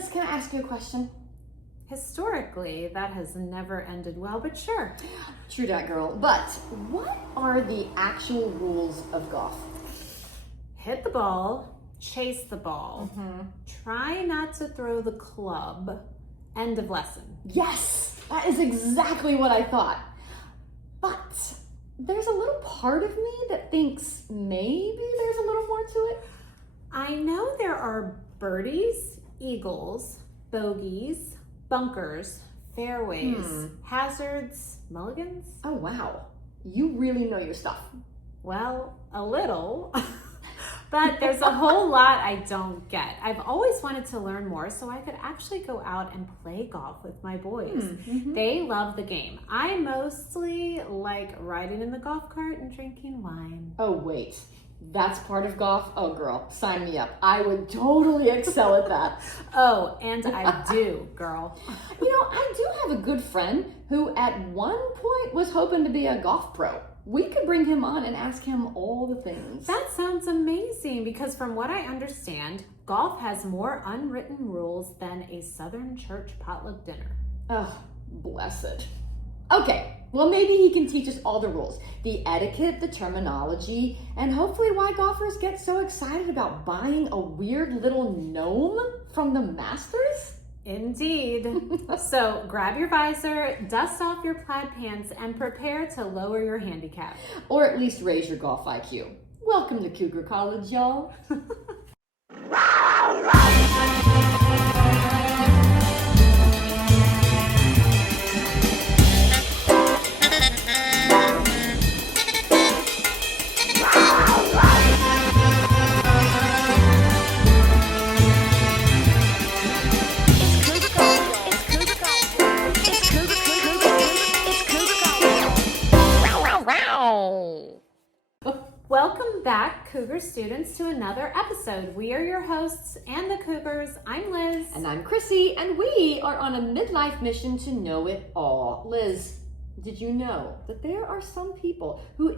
Liz, can I ask you a question? Historically, that has never ended well, but sure. True that, girl. But what are the actual rules of golf? Hit the ball, chase the ball, try not to throw the club, end of lesson. Yes, that is exactly what I thought. But there's a little part of me that thinks maybe there's a little more to it. I know there are birdies, eagles, bogeys, bunkers, fairways, hazards, mulligans. Oh, wow. You really know your stuff. Well, a little. But there's a whole lot I don't get. I've always wanted to learn more so I could actually go out and play golf with my boys. They love the game. I mostly like riding in the golf cart and drinking wine. Oh, wait. That's part of golf? Oh, girl, sign me up. I would totally excel at that. Oh, and I do, girl. You know, I do have a good friend who at one point was hoping to be a golf pro. We could bring him on and ask him all the things. That sounds amazing because from what I understand, golf has more unwritten rules than a Southern church potluck dinner. Oh, blessed. Okay, well maybe he can teach us all the rules, the etiquette, the terminology, and hopefully why golfers get so excited about buying a weird little gnome from the Masters. Indeed. So grab your visor, dust off your plaid pants, and prepare to lower your handicap. Or at least raise your golf IQ. Welcome to Cougar College, y'all. Welcome back, Cougar students, to another episode. We are your hosts and the Cougars. I'm Liz. And I'm Chrissy, and we are on a midlife mission to know it all. Liz, did you know that there are some people who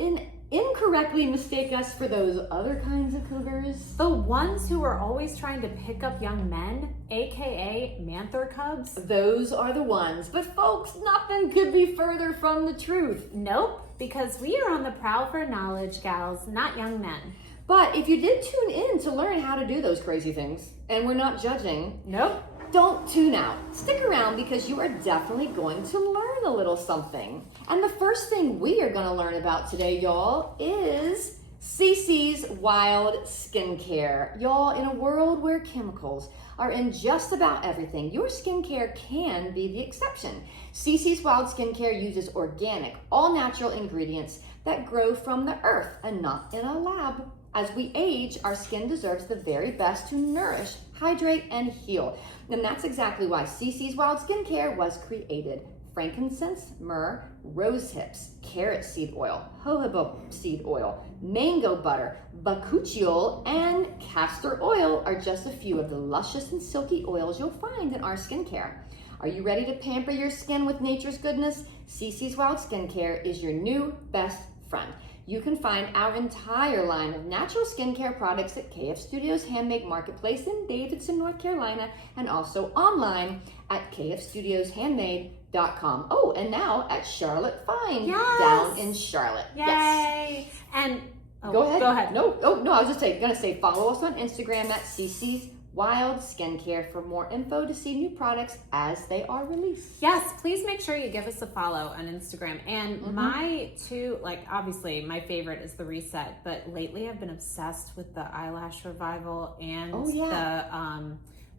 incorrectly mistake us for those other kinds of cougars? The ones who are always trying to pick up young men, aka Manther Cubs. Those are the ones. But folks, nothing could be further from the truth. Nope, because we are on the prowl for knowledge, gals, not young men. But if you did tune in to learn how to do those crazy things, and we're not judging, Nope. don't tune out. Stick around because you are definitely going to learn a little something. And the first thing we are going to learn about today, y'all, is CC's Wild Skincare. Y'all, in a world where chemicals are in just about everything, your skincare can be the exception. CC's Wild Skincare uses organic, all-natural ingredients that grow from the earth and not in a lab. As we age, our skin deserves the very best to nourish, hydrate, and heal. And that's exactly why CC's Wild Skincare was created. Frankincense, myrrh, rose hips, carrot seed oil, jojoba seed oil, mango butter, bakuchiol, and castor oil are just a few of the luscious and silky oils you'll find in our skincare. Are you ready to pamper your skin with nature's goodness? CC's Wild Skincare is your new best friend. You can find our entire line of natural skincare products at KF Studios Handmade Marketplace in Davidson, North Carolina, and also online at kfstudioshandmade.com. Oh, and now at Charlotte Fine down in Charlotte. Yay! Yes. And Go ahead. No, I was just gonna say follow us on Instagram at CC's Wild Skincare for more info to see new products as they are released. Yes, please make sure you give us a follow on Instagram. And my two, obviously my favorite is the Reset, but lately I've been obsessed with the Eyelash Revival and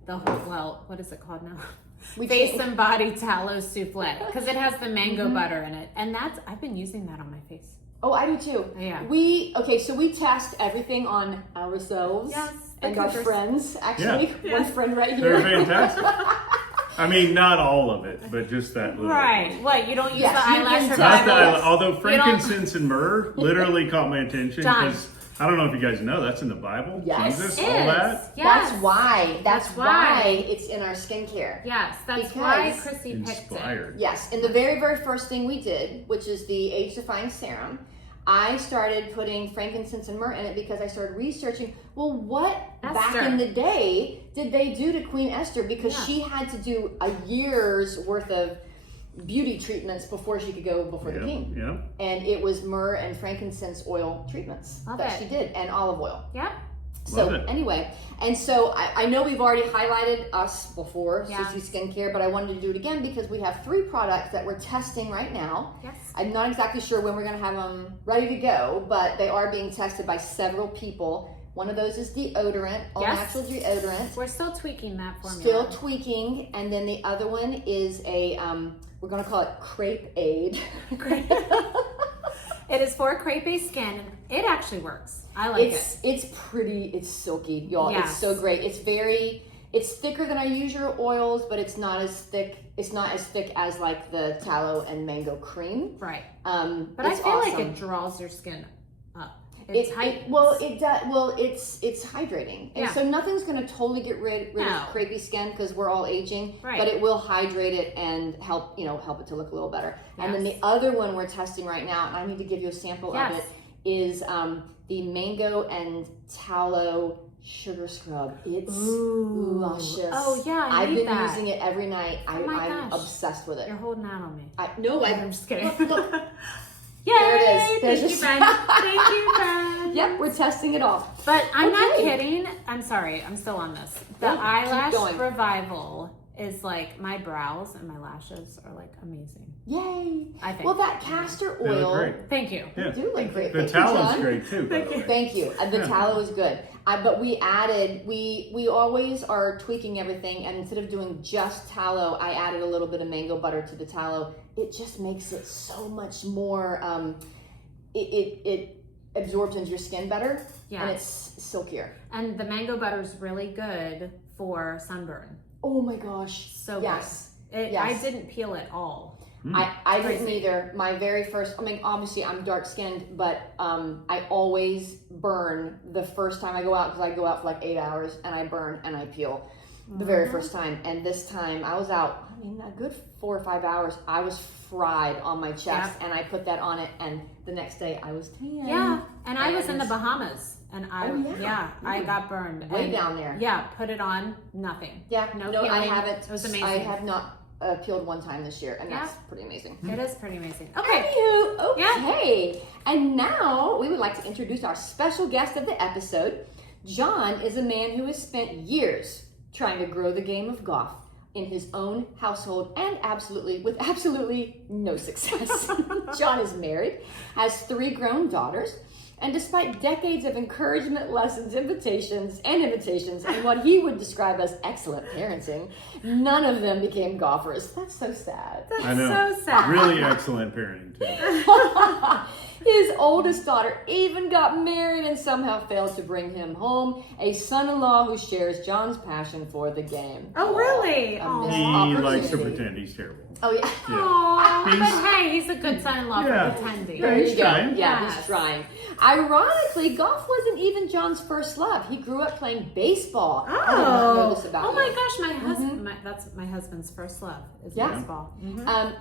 the what is it called now? Face and Body Tallow Souffle, because it has the mango butter in it. And I've been using that on my face. Oh, I do too. Yeah. So we test everything on ourselves. Yes. And our friends, actually. Yeah. One friend right here. They're fantastic. I mean, not all of it, but just that little. Right. What, you don't use the Eyelash Not Revival? although frankincense and myrrh literally caught my attention because I don't know if you guys know, that's in the Bible. Yes. Jesus, it all is. that. Yes. That's why it's in our skincare. Yes, that's why Chrissy picked it. Inspired. Yes, and the very, very first thing we did, which is the age-defying serum, I started putting frankincense and myrrh in it because I started researching, well, what Esther. back in the day did they do to Queen Esther? Because she had to do a year's worth of beauty treatments before she could go before the king. Yeah. And it was myrrh and frankincense oil treatments she did, and olive oil. Yeah. So anyway, and so I know we've already highlighted us before, Yeah. Sissy Skincare, but I wanted to do it again because we have 3 products that we're testing right now. Yes. I'm not exactly sure when we're going to have them ready to go, but they are being tested by several people. One of those is deodorant, all natural deodorant. We're still tweaking that formula. Still tweaking, and then the other one is a, we're going to call it Crepe Aid. It is for crepe skin. It actually works. I like it. It's pretty, it's silky, y'all. Yes. It's so great. It's thicker than our usual oils, but it's not as thick. It's not as thick as like the tallow and mango cream. Right. But I feel like it draws your skin up. It's hydrating, and so nothing's going to totally get rid of crepey skin because we're all aging, but it will hydrate it and help it to look a little better. Yes. And then the other one we're testing right now, and I need to give you a sample of it, is the mango and tallow sugar scrub. It's luscious. Oh yeah, I've been using it every night. I'm obsessed with it. You're holding out on me. I'm just kidding. Look. Yay! There it is. Thank you, friend. Thank you, friend. Yep, we're testing it all. But I'm not kidding. I'm sorry. I'm still on this. The eyelash revival is like, my brows and my lashes are like amazing. Yay! I think. Well, that castor oil. Thank you. Yeah. They do look great. The tallow is great too. Thank you. The tallow is good. But we added, we always are tweaking everything, and instead of doing just tallow, I added a little bit of mango butter to the tallow. It just makes it so much more, it absorbs into your skin better, and it's silkier. And the mango butter is really good for sunburn. Oh my gosh. So good. I didn't peel at all. I didn't either. My very first, obviously I'm dark skinned, but I always burn the first time I go out, because I go out for like 8 hours and I burn and I peel the very first time. And this time I was out, a good 4 or 5 hours. I was fried on my chest, and I put that on it, and the next day I was tan. Yeah, and I was in the Bahamas. And I got burned. Way down there. Yeah, put it on, nothing. Yeah, no, I haven't. It was amazing. I have not peeled one time this year, and that's pretty amazing. It is pretty amazing. Okay. Anywho, okay. And now we would like to introduce our special guest of the episode. John is a man who has spent years trying to grow the game of golf in his own household, and with absolutely no success. John is married, has 3 grown daughters, and despite decades of encouragement, lessons, invitations, and what he would describe as excellent parenting, none of them became golfers. That's so sad. I know. So sad. Really excellent parenting too. His oldest daughter even got married and somehow failed to bring him home a son-in-law who shares John's passion for the game. Oh, really? He likes to pretend he's terrible. Oh, yeah. Aww, but hey, he's a good son-in-law for pretending. Yeah, he's trying. Yeah, he's trying. Ironically, golf wasn't even John's first love. He grew up playing baseball. Oh, I did not know this about my gosh, my husband, that's my husband's first love is baseball.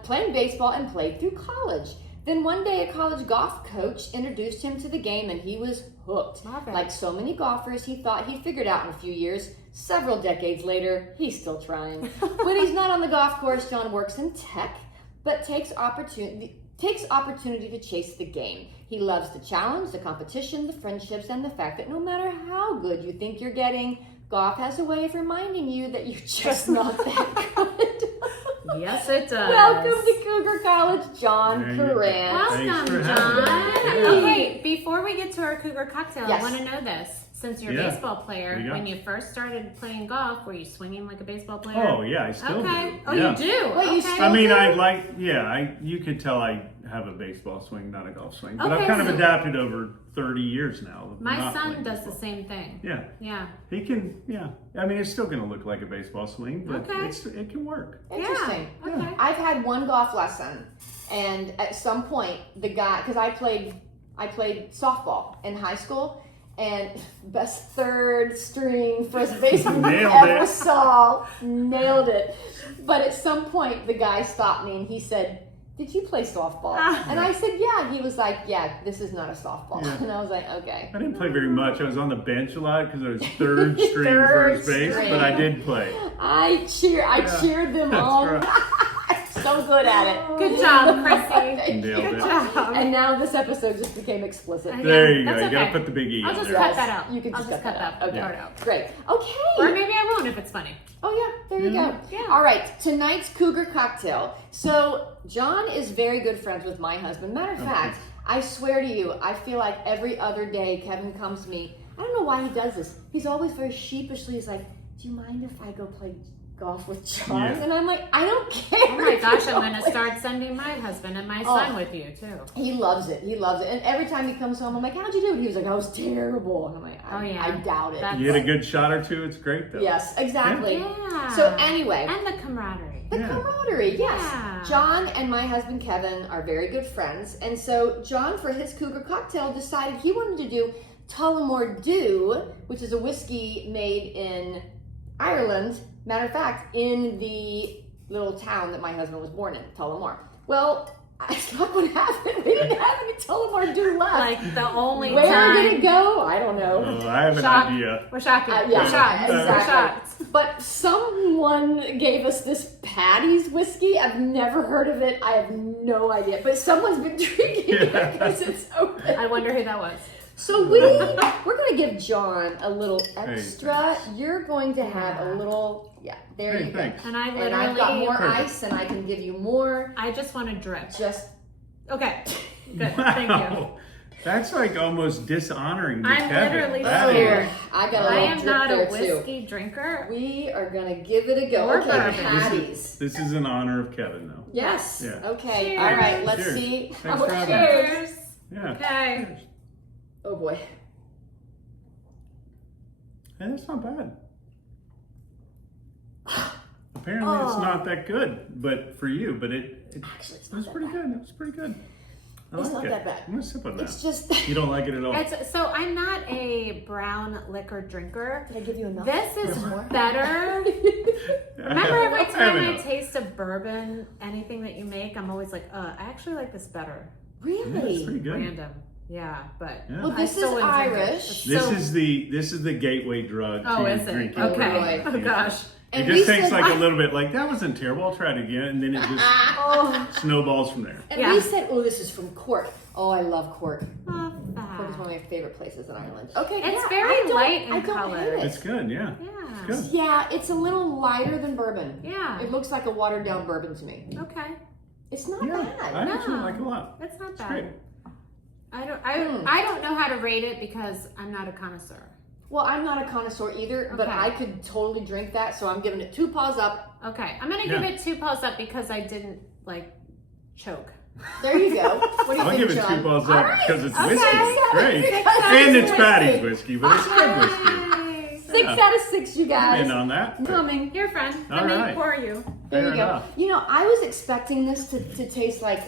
Playing baseball and played through college. Then one day a college golf coach introduced him to the game, and he was hooked. Like so many golfers, he thought he'd figured out in a few years. Several decades later, he's still trying. When he's not on the golf course, John works in tech, but takes opportunity to chase the game. He loves the challenge, the competition, the friendships, and the fact that no matter how good you think you're getting, golf has a way of reminding you that you're just not that good. Yes, it does. Welcome to Cougar College, John Karant. Welcome, John. Okay, before we get to our Cougar cocktail, I want to know this. Since you're a baseball player, when you first started playing golf, were you swinging like a baseball player? Oh, yeah, I still do. Oh, you do? Wait, you still do? You could tell I have a baseball swing, not a golf swing. But I've kind of adapted over 30 years now. My son does the same thing. Yeah. Yeah. He can, it's still going to look like a baseball swing, but it can work. Interesting. Yeah. Okay. I've had one golf lesson, and at some point, the guy, because I played softball in high school, and best third string first baseman I ever saw. Nailed it. But at some point, the guy stopped me and he said, did you play softball? And I said, yeah. He was like, yeah, this is not a softball. Yeah. And I was like, okay. I didn't play very much. I was on the bench a lot because I was third string first base, but I did play. I cheered them on. Right. So good at it. Good job, Chrissy. Good job. And now this episode just became explicit. There you go. You gotta put the big E. I'll just cut that out. You can just cut that out. Okay. Yeah. Great. Okay. Or maybe I won't if it's funny. Oh yeah, there you go. Yeah. All right, tonight's Cougar cocktail. So John is very good friends with my husband. Matter of fact, I swear to you, I feel like every other day Kevin comes to me. I don't know why he does this. He's always very sheepishly. He's like, "Do you mind if I go play golf with John?" Yeah. And I'm like, "I don't care." Oh my gosh, I'm gonna start sending my husband and my son with you too. He loves it. He loves it. And every time he comes home, I'm like, "How'd you do it?" He was like, "I was terrible." And I'm like, I doubt it. You get a good shot or two, it's great though. Yes, exactly. Yeah. So anyway. And the camaraderie. The camaraderie, yes. Yeah. John and my husband Kevin are very good friends. And so John, for his Cougar cocktail, decided he wanted to do Tullamore Dew, which is a whiskey made in Ireland. Matter of fact, in the little town that my husband was born in, Tullamore. Well, it's not what happened. We didn't have any Tullamore Dew left. Like the only Where time. did it go? I don't know. Oh, I have an idea. We're shocking. Yeah, We're shocked. exactly. We're shocked. But someone gave us this Patty's whiskey. I've never heard of it. I have no idea. But someone's been drinking it because it's open. I wonder who that was. So we're going to give John a little extra. You're going to have a little, there you go. And I literally, and I've got more ice and I can give you more. I just want to drip. Okay. Good. Wow. Thank you. That's like almost dishonoring to I'm Kevin. literally That scared. I got a I little am drip not a there whiskey drinker. We are going to give it a go. Or Okay, bourbon. Patty's. This is in honor of Kevin though. Yes. Yeah. Okay. Cheers. All right. Let's Cheers. see. Thanks for having me. Cheers. Yeah. Okay. Cheers. Oh boy. Hey, that's not bad. Apparently it's not that good, but for you, but it Actually, it's it not was that pretty bad. good. It was pretty good. I It's like not it. that bad. I'm gonna sip on that. It's just. You don't like it at all. So I'm not a brown liquor drinker. Did I give you enough? This is More? better. Remember every time I enough. taste a bourbon, anything that you make, I'm always like, I actually like this better. Yeah, it's Really? pretty good. Random. Yeah, but Yeah. Well, I this is still wouldn't drink it. Irish. It's This so- is the gateway drug Oh, to is it? drinking. Okay. Really? Oh gosh. It And just we takes said- like a little bit, like that wasn't terrible, I'll try it again, and then it just Oh, snowballs from there. And Yeah. we said, oh, this is from Cork. Oh, I love Cork. love Cork is that. one of my favorite places in Ireland. Okay, It's yeah, very I don't- light in I don't color. hate it. It's good, yeah. Yeah. It's good. Yeah, it's a little lighter than bourbon. Yeah. It looks like a watered down bourbon to me. Okay. It's not Yeah, bad. I actually No. like it a lot. That's not It's bad. great. I don't know how to rate it because I'm not a connoisseur. Well, I'm not a connoisseur either, but Okay. I could totally drink that, so I'm giving it 2 paws up. Okay. I'm gonna give it 2 paws up because I didn't choke. There you go. What do you I'll think, give it John? 2 balls All up right. because it's Okay. whiskey. Great. Because And it's it's Patty's whiskey. whiskey, but it's good whiskey. Yay. 6 out of 6, you guys. And on that. Coming. Here, friend. All Let me right. pour you. There Fair you go. enough. You know, I was expecting this to taste like,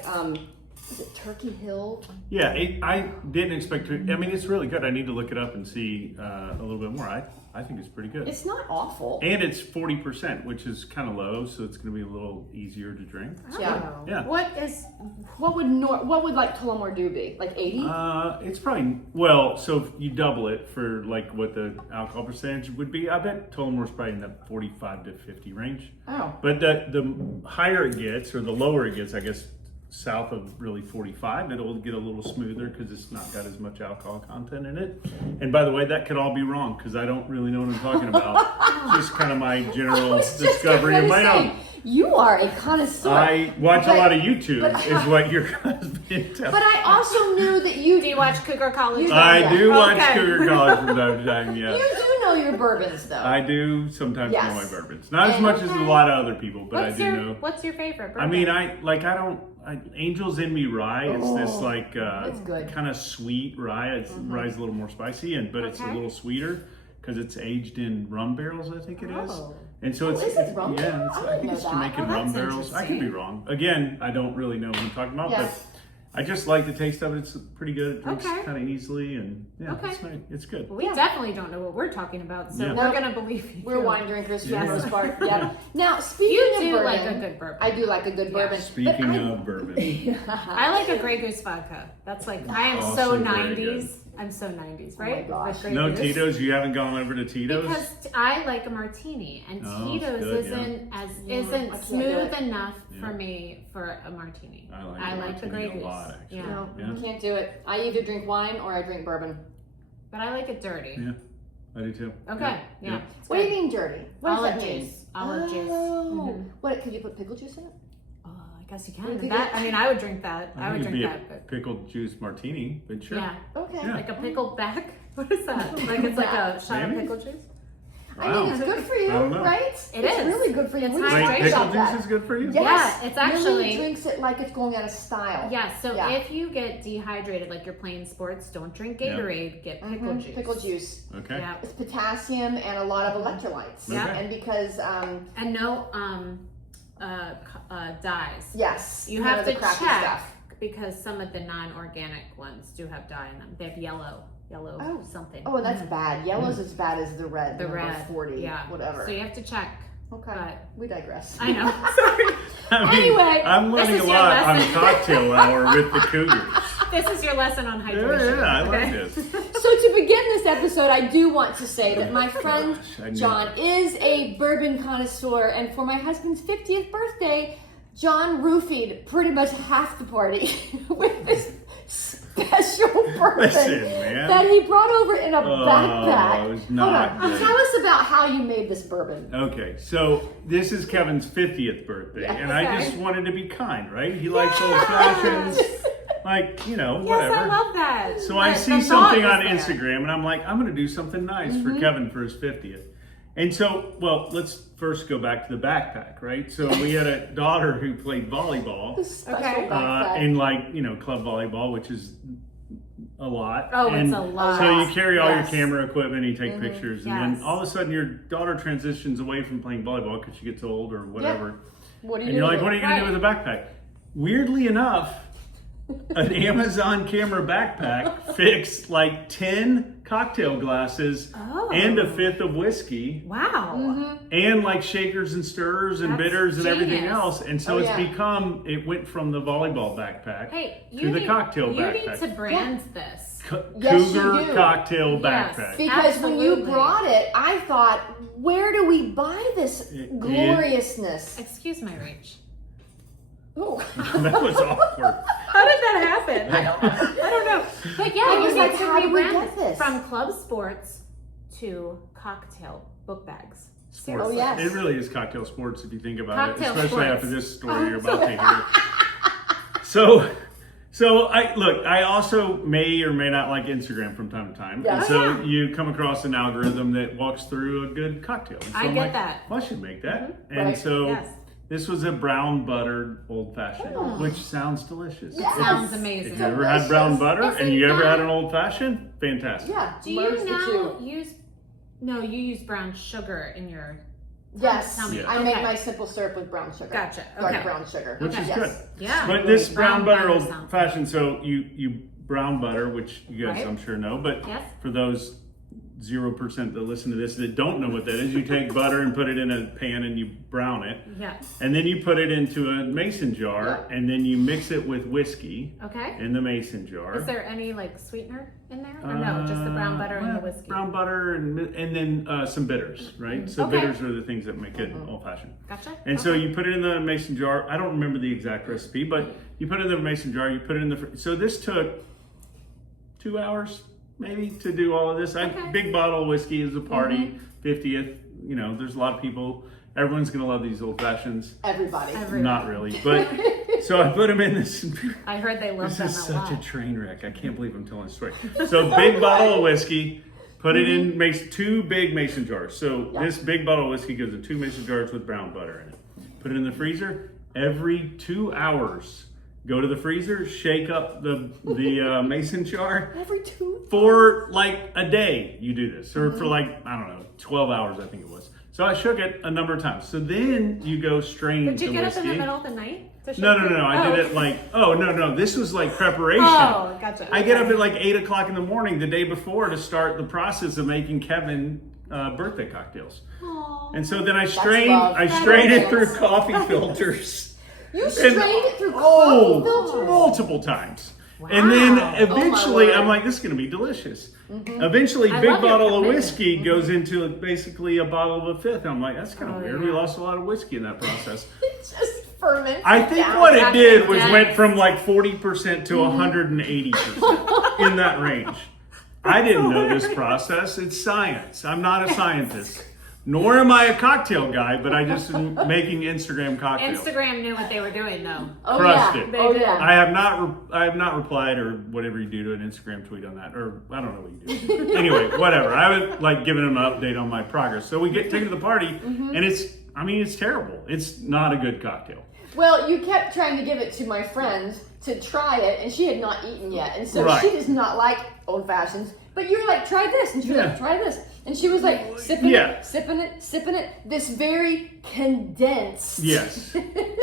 is it Turkey Hill? Yeah, I didn't expect to. I mean, it's really good. I need to look it up and see a little bit more. I think it's pretty good. It's not awful. And it's 40%, which is kind of low, so it's going to be a little easier to drink. Yeah. Oh. Yeah. What would like Tullamore Dew be? Like 80? It's probably, well, so if you double it for like what the alcohol percentage would be, I bet Tullamore's probably in the 45 to 50 range. Oh. But the higher it gets, or the lower it gets, I guess, south of really 45, it'll get a little smoother because it's not got as much alcohol content in it. And by the way, that could all be wrong because I don't really know what I'm talking about. Just kind of my general discovery of my own. You are a connoisseur. I watch a lot of YouTube, but- is what your husband tells But I also knew that you Do you watch Cougar College? I do watch Okay. Cougar College from time to time, yeah. you do know your bourbons though. I do sometimes Yes. know my bourbons. Not as And- much as a lot of other people, but What's I do know. What's your favorite bourbon? I mean, Angel's in Me rye. It's this like it's good. kind of sweet rye. Rye's a little more spicy, but it's a Okay. little sweeter because it's aged in rum barrels, I think it is. Oh. And so Oh, it's is it rum yeah, barrels? I I didn't think know it's that. Jamaican Oh, rum that's barrels. I could be interesting. wrong. Again, I don't really know what I'm talking about, Yes. I just like the taste of it. It's pretty good. It drinks Okay. kind of easily, and it's nice. It's good. We definitely don't know what we're talking about, so we're gonna believe you. We're wine drinkers for the Yeah. most part. Yeah. Now, speaking You of do bourbon, like a good bourbon. I do like a good bourbon. Speaking of bourbon, I like a Grey Goose vodka. That's like I am Also so very 90s. I'm so 90s, right? gosh. With Grey no Goose. Tito's. You haven't gone over to Tito's? Because I like a martini, and Oh, Tito's good, isn't I isn't can't do smooth it. enough Yeah. for me for a martini. I like the Grey martini Goose. a lot, actually. Yeah. No, Yeah. I can't do it. I either drink wine or I drink bourbon. But I like it dirty. Yeah, I do too. Okay, yeah. It's What do you good. mean dirty? What does Olive that mean? juice. Olive juice. Oh, Mhm. what? Could you put pickle juice in it? Oh, I guess you What can. do you That think? I mean, I would drink that. I would think it'd drink be that. a But pickled juice martini, but sure. yeah, Okay. Yeah. like a pickled back. What is that? Like it's like a shot of Maybe. pickle juice. I think it's good for you, I don't know. right? It it's is. really good for you. It's We Wait, just talked hydration. pickle about that. juice is good for you? Yes. Yeah, it's actually- Lily drinks it like it's going out of style. Yeah, so Yeah. if you get dehydrated, like you're playing sports, don't drink Yeah. Gatorade, get pickle juice. Pickle juice. Okay. Yeah, It's potassium and a lot of electrolytes. Yeah. And because and no dyes. yes, You none have of the to crappy check stuff. because some of the non-organic ones do have dye in them. They have yellow something. Oh, and that's bad. Yellow's as bad as the red. The number red, 40, yeah, whatever. So you have to check. Okay, But we digress. I know. Sorry. I mean, Anyway, I'm this learning is a your lot on lesson. cocktail hour with the Cougars. This is your lesson on Yeah, hydration. I like okay? this. So to begin this episode, I do want to say that my friend I knew John it. is a bourbon connoisseur, and for my husband's 50th birthday, John roofied pretty much half the party with this special bourbon Listen, man. that he brought over in a Oh, backpack. it was not Hold on. good. Tell us about how you made this bourbon. Okay, so this is Kevin's 50th birthday, Yeah, and I okay. just wanted to be kind, right? He likes old fashions, like, Yes, whatever. I love that. So I The see thought something was on there. Instagram, and I'm like, I'm going to do something nice for Kevin for his 50th. And so, well, let's first go back to the backpack, right? So we had a daughter who played volleyball, This special Okay. backpack. in club volleyball, which is a lot. Oh, and it's a lot. So you carry all Yes. your camera equipment, you take pictures, and Yes. then all of a sudden your daughter transitions away from playing volleyball because she gets old or whatever. What are you And you're doing? like, what are you going to do Right. with a backpack? Weirdly enough, an Amazon camera backpack fixed like 10 cocktail glasses Oh. and a fifth of whiskey Wow. and like shakers and stirrers and That's bitters and everything genius. else. And so Oh, it's yeah. it went from the volleyball backpack Hey, to the cocktail you backpack. need to brand this. Yes, you Cougar do. cocktail Yes. backpack. Because when you Absolutely. brought it, I thought, where do we buy this It- gloriousness? Excuse my reach. Oh. That was awkward. How did that happen? I don't know. But yeah, I you was need like, to how do we rebrand get this? from club sports to cocktail book bags. Sports. Oh, yes. It really is cocktail sports if you think about Cocktail it, especially sports. after this story you're about to hear. So I also may or may not like Instagram from time to time. Yeah. And Oh, so yeah. you come across an algorithm that walks through a good cocktail. And so I I'm get like, that. Well, I should make that. And Right. so Yes. this was a brown buttered old fashioned, which sounds delicious. Yes. Sounds If amazing. you ever had brown butter Is and it you ever not- had an old fashioned, fantastic. Yeah. Do merge you the now two. use? No, you use brown sugar in your. Yes. Tell me. Yeah. I make Okay. my simple syrup with brown sugar. Gotcha. Dark Okay. brown sugar. Which is yes. good. Yeah. But this brown butter old sounds- fashioned, so you brown butter, which you guys Right. I'm sure know, but Yes. for those 0% that listen to this that don't know what that is, you take butter and put it in a pan and you brown it, Yes. and then you put it into a mason jar, Yeah. and then you mix it with whiskey Okay. in the mason jar. Is there any like sweetener in there, or no? Just the brown butter and the well, whiskey. Brown butter and then some bitters, right? So Okay. bitters are the things that make it old fashioned. Gotcha. And so Okay. you put it in the mason jar. I don't remember the exact recipe, but you put it in the mason jar. You put it in the. So this took 2 hours maybe to do all of this. Okay. Big bottle of whiskey is a party. 50th. You know, there's a lot of people. Everyone's gonna love these old fashions. Everybody. Not really, but so I put them in this. I heard they love This them is a such lot. a train wreck. I can't believe I'm telling a story. So big bottle of whiskey. Put it in two big mason jars. So Yeah. this big bottle of whiskey goes in 2 mason jars with brown butter in it. Put it in the freezer. Every 2 hours, go to the freezer, shake up the mason jar. Every 2. For like a day, you do this, or for like, I don't know, 12 hours, I think it was. So I shook it a number of times. So then you go strain the whiskey. Did you get up in the middle of the night? No. I did it like, no. This was like preparation. Oh, gotcha. I get up at like 8 o'clock in the morning the day before to start the process of making Kevin birthday cocktails. Aww. And so then I strained it through coffee filters. You strained it through coffee filters? Multiple times. Wow. And then eventually I'm like, this is going to be delicious. Mm-hmm. Eventually, I big love your bottle of commitment. whiskey goes into basically a bottle of a fifth. And I'm like, that's kind of weird. yeah. We lost a lot of whiskey in that process. It just fermented. I think down. what it did was Yes. went from like 40% to 180% in that range. I didn't know this process. It's science. I'm not a scientist. Nor am I a cocktail guy, but I just am making Instagram cocktails. Instagram knew what they were doing, though. Oh, Crushed yeah. it. Oh, They yeah. I have not replied or whatever you do to an Instagram tweet on that, or I don't know what you do. Anyway, whatever. I was like giving them an update on my progress. So we take it to the party, and it's terrible. It's not a good cocktail. Well, you kept trying to give it to my friend to try it, and she had not eaten yet, and so Right. she does not like old fashions. But you were like, try this, and she was like, try this, and she was like, sipping it. This very condensed. Yes.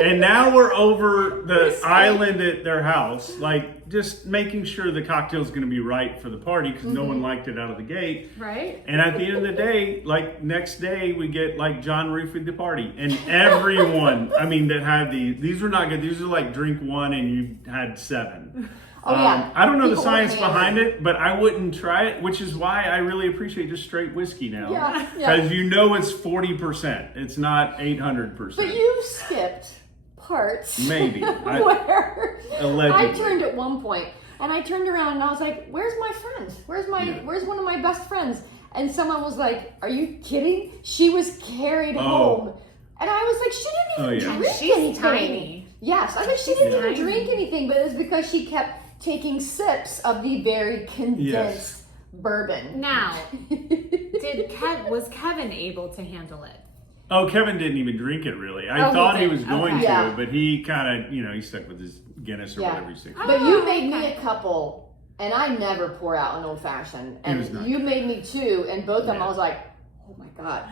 And now we're over the island at their house, like just making sure the cocktail's going to be right for the party because no one liked it out of the gate. Right? And at the end of the day, like next day, we get like John roofied the party, and everyone, I mean, that had these were not good. These are like drink one and you had 7. Oh, yeah. I don't know the People science were hammered. behind it, but I wouldn't try it, which is why I really appreciate just straight whiskey now. Yeah. Because you know it's 40%. It's not 800%. But you skipped parts. Maybe. where Allegedly. I turned at one point, and I turned around and I was like, "Where's my friend? Where's one of my best friends?" And someone was like, "Are you kidding? She was carried home." And I was like, "She didn't even drink She's anything." tiny. Yes, I think she didn't even tiny. drink anything, but it was because she kept taking sips of the very condensed bourbon. Now, was Kevin able to handle it? Oh, Kevin didn't even drink it really. I he thought he didn't. was going Okay. to, Yeah. but he kind of, he stuck with his Guinness or whatever he sticks with. But you Oh, made me okay. a couple, and I never pour out an old fashioned. It was And not you made me 2, and both of them Yeah. I was like, oh my God.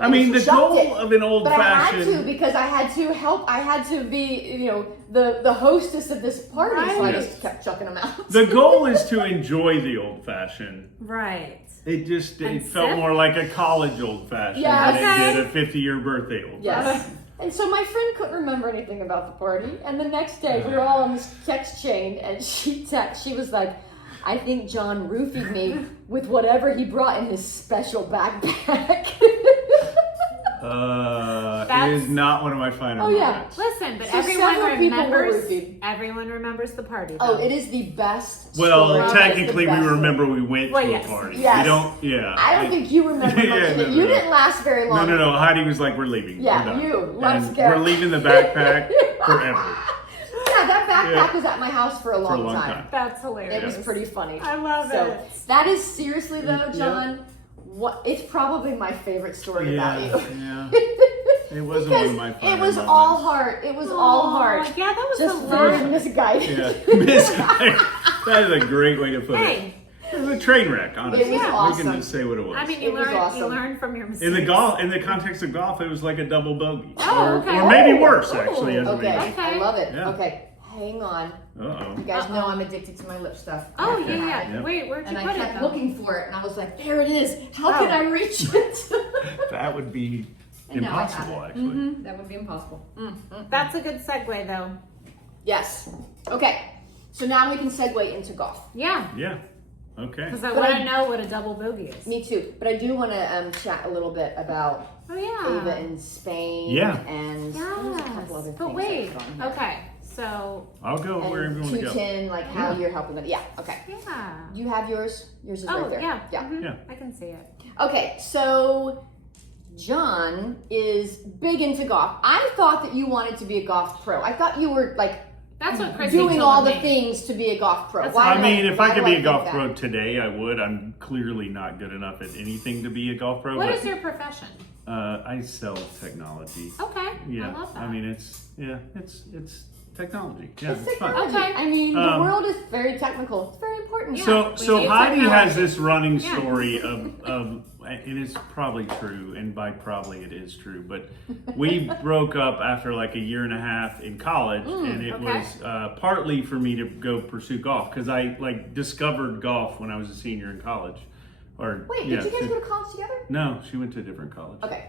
I mean, the Chucked goal it. of an old But I had to fashioned. because I had to help. I had to be, the hostess of this party, so I Right. just kept chucking them out. The goal is to enjoy the old fashioned. Right. It felt sip? more like a college old fashioned Yeah, than okay. it did a 50-year birthday old fashioned. Yes. And so my friend couldn't remember anything about the party. And the next day, we were all on this text chain, and she was like, I think John roofied me with whatever he brought in his special backpack. It is not one of my finer Oh, yeah. moments. Listen, but So everyone several people were remembers. roofied. Everyone remembers the party. Though. Oh, it is the best. Well, story. It's the technically, we best remember we went Well, to yes. a party. Yes. We don't, yeah. I don't think you remember much Yeah, of it. no, You no. didn't last very long. No. Heidi was like, we're leaving. Yeah, we're done. you. Let's and go. We're leaving the backpack forever. Yeah, that backpack Yeah. was at my house for a long, For a long time. That's hilarious. It was pretty funny. I love so, it. that is seriously though, Yeah. John. It's probably my favorite story about you. Yeah. It wasn't Because one of my finer it was moments. all heart. It was all Aw, heart. Yeah, that was Just hilarious. very misguided. Yeah. Misguided. That is a great way to put Hey, it. It was a train wreck, honestly. It was We awesome. can just say what it was. I mean, It was you awesome. learn from your mistakes. in the context of golf, it was like a double bogey. Oh, okay. Or maybe Oh, worse, oh, actually. As a okay. maybe. Okay. I love it. Yeah. Okay, hang on. Uh-oh. You guys know I'm addicted to my lip stuff. I Oh have to yeah. have it. Yep. Wait, where'd you And I put it? kept though? looking for it, and I was like, there it is. How Oh. can I reach it? That would be And now I have impossible, it. actually. That would be impossible. That's a good segue, though. Yes. Okay. So now we can segue into golf. Yeah, Yeah. Okay. because I But want I- to know what a double bogey is. Me too. But I do want to chat a little bit about Oh yeah. Ava in Spain. Yeah. And there's a couple other Yes. things But wait. that have gone Okay. So I'll go wherever you want to go. 210, like how Yeah. you're helping them. Yeah. Okay. yeah. Do you have yours? Yours is Oh right there. yeah. Yeah. Mhm. Yeah. I can see it. Okay. So John is big into golf. I thought that you wanted to be a golf pro. I thought you were like That's what Chrissy doing told all the me. things to be a golf pro. That's Why I do mean, if why I could do be a think golf that? pro today, I would. I'm clearly not good enough at anything to be a golf pro. What but is your profession? I sell technology. Okay. Yeah. I love that. I mean, it's technology. Yeah, It's it's fun. technology. Okay. I mean, the Um, world is very technical. It's very important. Yeah. So we so need Heidi has technology. this running Yeah. story of and it's probably true, and by probably it is true, but we broke up after like a year and a half in college, and it was partly for me to go pursue golf, because I like discovered golf when I was a senior in college. Wait, did you guys go to college together? No, she went to a different college. Okay.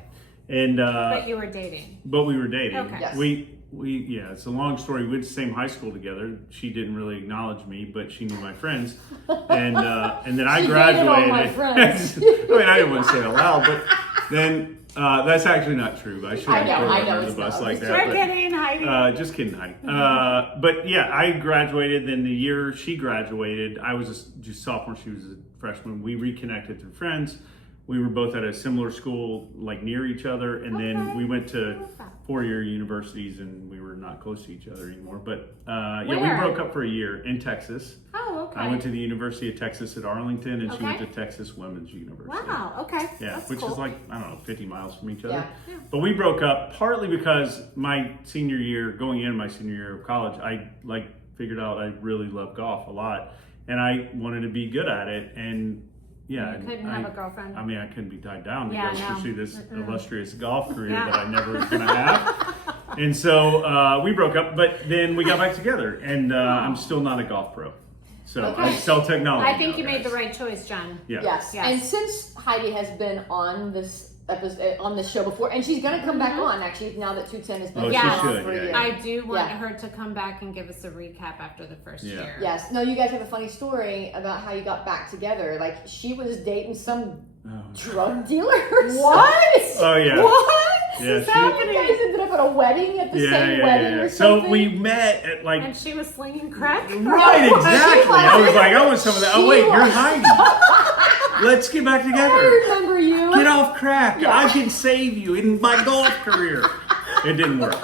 And but you were dating. But we were dating. Okay. Yes. We it's a long story. We went to the same high school together. She didn't really acknowledge me, but she knew my friends. And then I graduated. All my friends. I mean, I didn't want to say it out loud, but then that's actually not true. I shouldn't throw her under the bus like that. We're kidding, Heidi. Just kidding, Heidi. But yeah, I graduated. Then the year she graduated, I was just sophomore. She was a freshman. We reconnected through friends. We were both at a similar school, like near each other, and then we went to four-year universities, and we were not close to each other anymore. But yeah, we broke up for a year in Texas. Oh, okay. I went to the University of Texas at Arlington, and she went to Texas Women's University. Wow, okay. Yeah, that's which cool. is like, I don't know, 50 miles from each other. Yeah. But we broke up partly because my senior year, going into my senior year of college, I like figured out I really love golf a lot, and I wanted to be good at it, and yeah, you couldn't have a girlfriend. I mean, I couldn't be tied down to Yeah, go no. pursue this illustrious golf career Yeah. that I never was going to have. And so we broke up, but then we got back together, and I'm still not a golf pro. So I sell technology. I think now, you made guys. the right choice, John. Yeah. Yes. And since Heidi has been on this on this show before, and she's going to come back on actually now that 210 has been Oh, she on should, for a yeah. year. I do want her to come back and give us a recap after the first year. Yes. No, you guys have a funny story about how you got back together. Like she was dating some drug dealer. Or What? Oh yeah. What? Yeah, is she- happening? You guys ended up at a wedding at the same wedding or So something. we met at like And she was slinging crack? right, exactly. I was like, I want some of that. Oh wait, She you're was. Heidi. Let's get back I together. remember you. Get off crack. Yeah. I can save you in my golf career. It didn't work.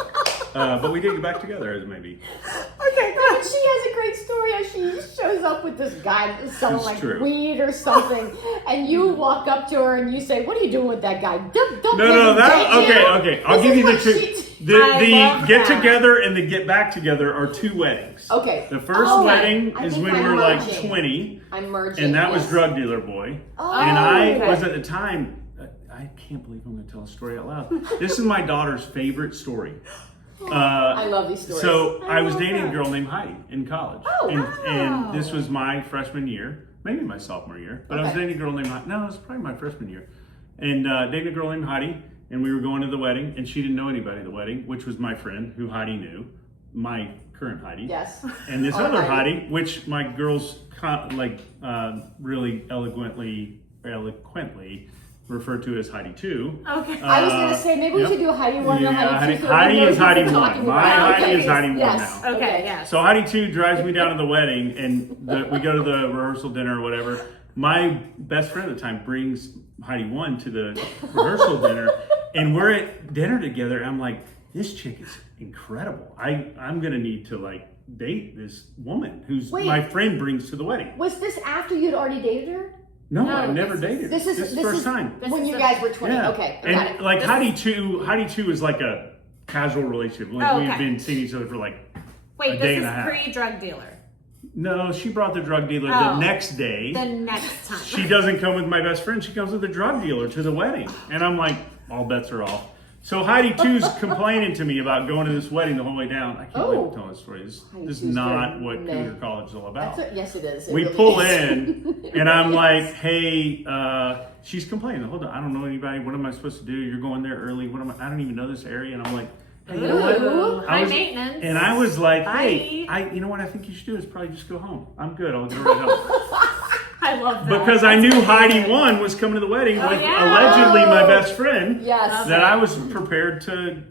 But we did get back together, as it may be. Okay, good. She has a great story how she shows up with this guy that's selling It's like true. weed or something, and you walk up to her and you say, "What are you doing with that guy? Don't No, let no, him that date you." okay. I'll This give is you the what two. she- I The love get that. together and the get back together are two weddings. Okay. The first Oh, wedding I is think when we I'm were like merging. 20, I'm merging. and that was yes. Drug Dealer Boy. Oh, And I okay. was at the time. I can't believe I'm going to tell a story out loud. This is my daughter's favorite story. I love these stories. So I was love dating that. a girl named Heidi in college. Oh, and, wow. and this was my freshman year, maybe my sophomore year, but I was Okay. dating a girl named Heidi. No, it was probably my freshman year. And dating a girl named Heidi, and we were going to the wedding, and she didn't know anybody at the wedding, which was my friend who Heidi knew, my current Heidi. Yes. And this Our other Heidi. Heidi, which my girls really eloquently refer to as Heidi 2. Okay. I was going to say maybe we Yep. should do a Heidi 1 and a Yeah, Heidi 2. so Heidi everybody is knows what Heidi we're 1. talking My about. Heidi is Heidi 1 Yes. now. Okay, yes. So Heidi 2 drives me down to the wedding, and we go to the rehearsal dinner or whatever. My best friend at the time brings Heidi 1 to the rehearsal dinner, and we're at dinner together. And I'm like, this chick is incredible. I'm gonna need to like date this woman who's Wait. my friend brings to the wedding. Was this after you'd already dated her? No, No, I've never this is- dated. This is first time. This when is you a- guys were 20. Yeah. Okay, I and got it. like This Heidi 2 is like a casual relationship. Like Oh, we've okay. been seeing each other for like Wait, a day this and is a half. pre-drug dealer. No, she brought the drug dealer Oh. the next day. The next time. She doesn't come with my best friend. She comes with the drug dealer to the wedding. And I'm like, all bets are off. So Heidi 2's complaining to me about going to this wedding the whole way down. I can't wait to tell this story. This Heidi is 2's not good. what Nah. Cougar College is all about. Yes, it is. It We really pull is. in, and I'm like, hey, she's complaining. Hold on, I don't know anybody. What am I supposed to do? You're going there early. What am I don't even know this area. And I'm like, hey, you know what? Ooh, I high was- maintenance. And I was like, hey, Bye. you know what I think you should do is probably just go home. I'm good. I'll go right home. I love that. Because I knew Heidi 1 was coming to the wedding with yeah. allegedly my best friend. Yes. That I was prepared to.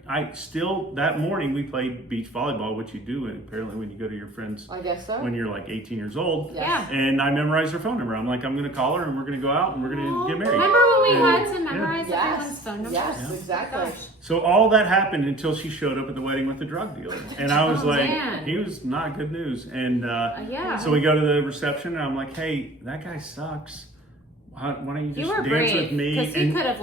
That morning we played beach volleyball, which you do apparently when you go to your friends I guess so. when you're like 18 years old. Yeah. And I memorized her phone number. I'm like, I'm going to call her and we're going to go out and we're going to get married. Remember when we And- had to memorize everyone's phone numbers? Yes, exactly. Gosh. So all that happened until she showed up at the wedding with the drug dealer, and I was Oh, like, man. he was not good news. And Yeah. so we go to the reception, and I'm like, hey, that guy sucks. Why don't you You just were dance brave with me? because he And could have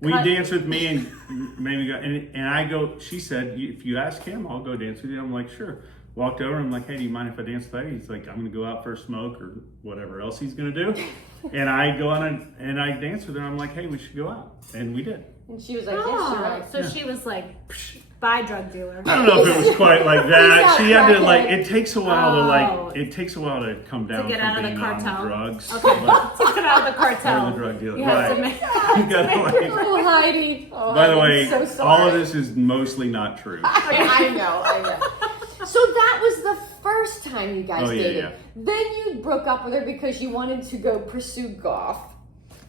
we cut- danced with me, and maybe go. And I go. She said, if you ask him, I'll go dance with you. I'm like, sure. walked over. I'm like, hey, do you mind if I dance with you? He's like, I'm going to go out for a smoke or whatever else he's going to do. And I go on and I dance with her. I'm like, hey, we should go out. And we did. And she was like, yes, you're right. So she was like, bye, drug dealer. I don't know if it was quite like that. She had to crackhead. it takes a while to come down to get from out of the being cartel. on drugs. Okay, to get out of the cartel. Or the drug dealer. You have Right. to make, You gotta, like, Oh, Heidi. Oh, by the I'm way, so sorry. all of this is mostly not true. I know. So that was the first time you guys dated. Yeah. Then you broke up with her because you wanted to go pursue golf.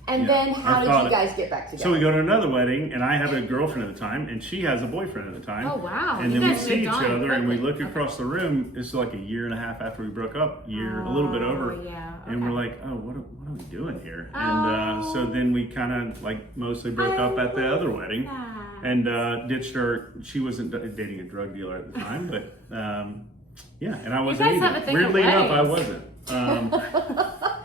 And Yeah, then how did you guys get back together? So we go to another wedding, and I have a girlfriend at the time, and she has a boyfriend at the time. Oh, wow. And You then we guys see each moved on other, and we quickly. look across the room. It's like a year and a half after we broke up, a little bit over. Yeah. And okay. we're like, oh, what are we doing here? And so then we kind of like mostly broke up at the other wedding, and ditched her. She wasn't dating a drug dealer at the time, but yeah, and I wasn't guys have a either. thing Weirdly of enough, I weddings. wasn't.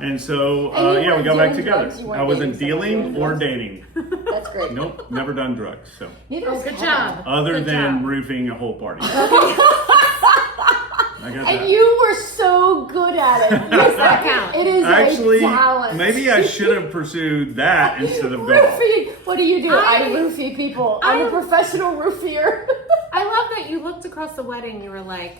And so, And you yeah, we weren't got back doing together. drugs, you weren't I wasn't dating someone dealing doing or drugs. dating. That's great. Nope, never done drugs. So, Neither was Good Kevin. job. other Good than job. roofing a whole party. I got that. And you were so good at it. Does that count? It is Actually, a talent. maybe I should have pursued that instead of golf. Roofing. What do you do? I I- roofie people. I'm a professional roofier. I love that you looked across the wedding. You were like,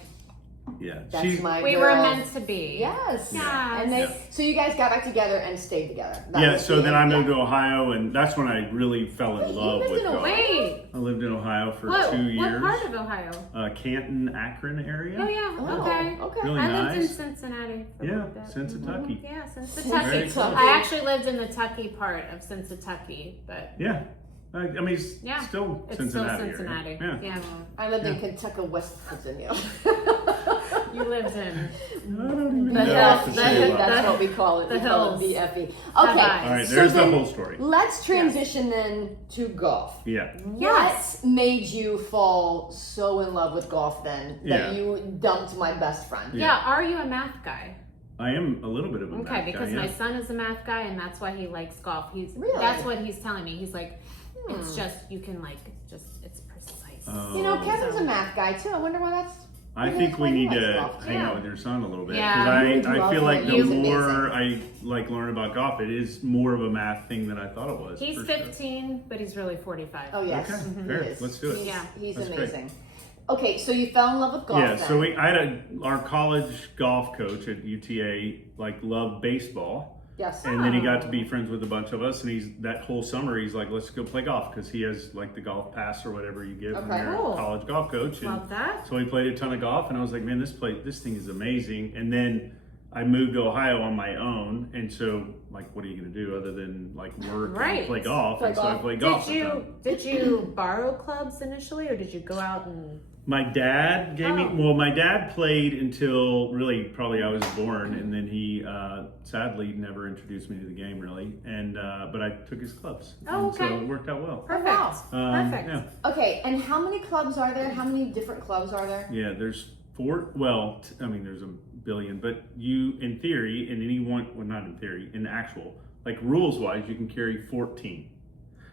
Yeah, That's she. my we girl. were meant to be. Yes. Yes. And they, Yeah. so you guys got back together and stayed together. That Yeah, was so the- then I moved yeah. to Ohio, and that's when I really fell in Wait, you love lived with in golf. Ohio? Wait. I lived in Ohio for What 2 years. part of Ohio? Canton, Akron area. Oh, yeah. Oh, Okay. okay. Really I lived in nice. Cincinnati. For a Yeah, little bit. Cincinnati. Yeah, Very Cincinnati. close. I actually lived in the Tucky part of Cincinnati, but Yeah, I mean, it's Yeah, still it's Cincinnati. still area. Cincinnati. Yeah. Yeah. I lived in Kentucky, West Virginia. You lived in. I don't even The know hill- what to the say hill- about That's that. what we call it. the We call it hills. BFE. Okay. All All right, so there's the then whole story. Let's transition then to golf. Yeah. Yes. What made you fall so in love with golf then that Yeah. you dumped my best friend? Yeah, are you a math guy? I am a little bit of a math Okay, because guy, my yeah. son is a math guy, and that's why he likes golf. Really? That's what he's telling me. He's like, it's just you can like it's precise. You know, Oh. Kevin's a math guy too. I wonder why that's. I maybe think that's we why he need likes to golf. hang out with your son a little bit. Yeah. 'Cause You would I love feel like him. the He's more amazing. I like learn about golf, it is more of a math thing than I thought it was. He's for sure. 15, but he's really 45. Oh yes, Okay, he fair. is. Let's do it. He's, Yeah. he's That's great. amazing. Okay, so you fell in love with golf. Yeah, then. so I had our college golf coach at UTA loved baseball. Yes. And then he got to be friends with a bunch of us, and that whole summer he's like, let's go play golf, because he has like the golf pass or whatever you get when Okay. you're Cool. a college golf coach. And Love that. so we played a ton of golf, and I was like, man, this thing is amazing. And then I moved to Ohio on my own, and so like, what are you gonna do other than like work Right. and play golf? Play and so I golf. played golf. Did you borrow clubs initially, or did you go out and? My dad gave me. Oh. Well, my dad played until really probably I was born, and then he sadly never introduced me to the game really. And but I took his clubs, Oh, and so okay. it worked out well. Perfect. wow. Perfect. Yeah, Okay, and how many clubs are there? How many different clubs are there? yeah. There's 4. Well, I mean, there's a billion, but you, in theory, in any one, well, not in theory, in actual, like rules wise, you can carry 14.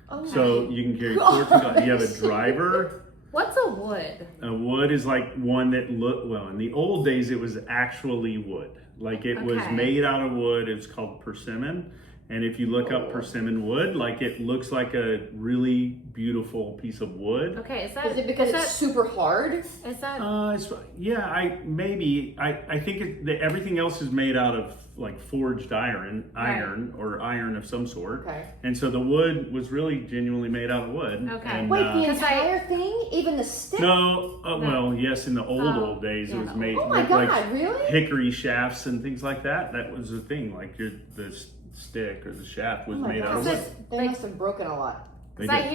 Okay. So you can carry 14. You have a driver. What's a wood? A wood is like one that well, in the old days it was actually wood. Like it was Okay. made out of wood. It's called persimmon. And if you look up persimmon wood, like it looks like a really beautiful piece of wood. Okay, is Is it because it's super hard? is that Yeah, I think that everything else is made out of like forged iron or iron of some sort. Okay. And so the wood was really genuinely made out of wood. Okay. And, Wait, the 'Cause entire thing? Even the stick? no, well, yes, in the old days it was made Oh my with God, like really? hickory shafts and things like that. That was the thing. Like the stick or the shaft was Oh my made out God. of wood. They must have broken a lot. They Because I did.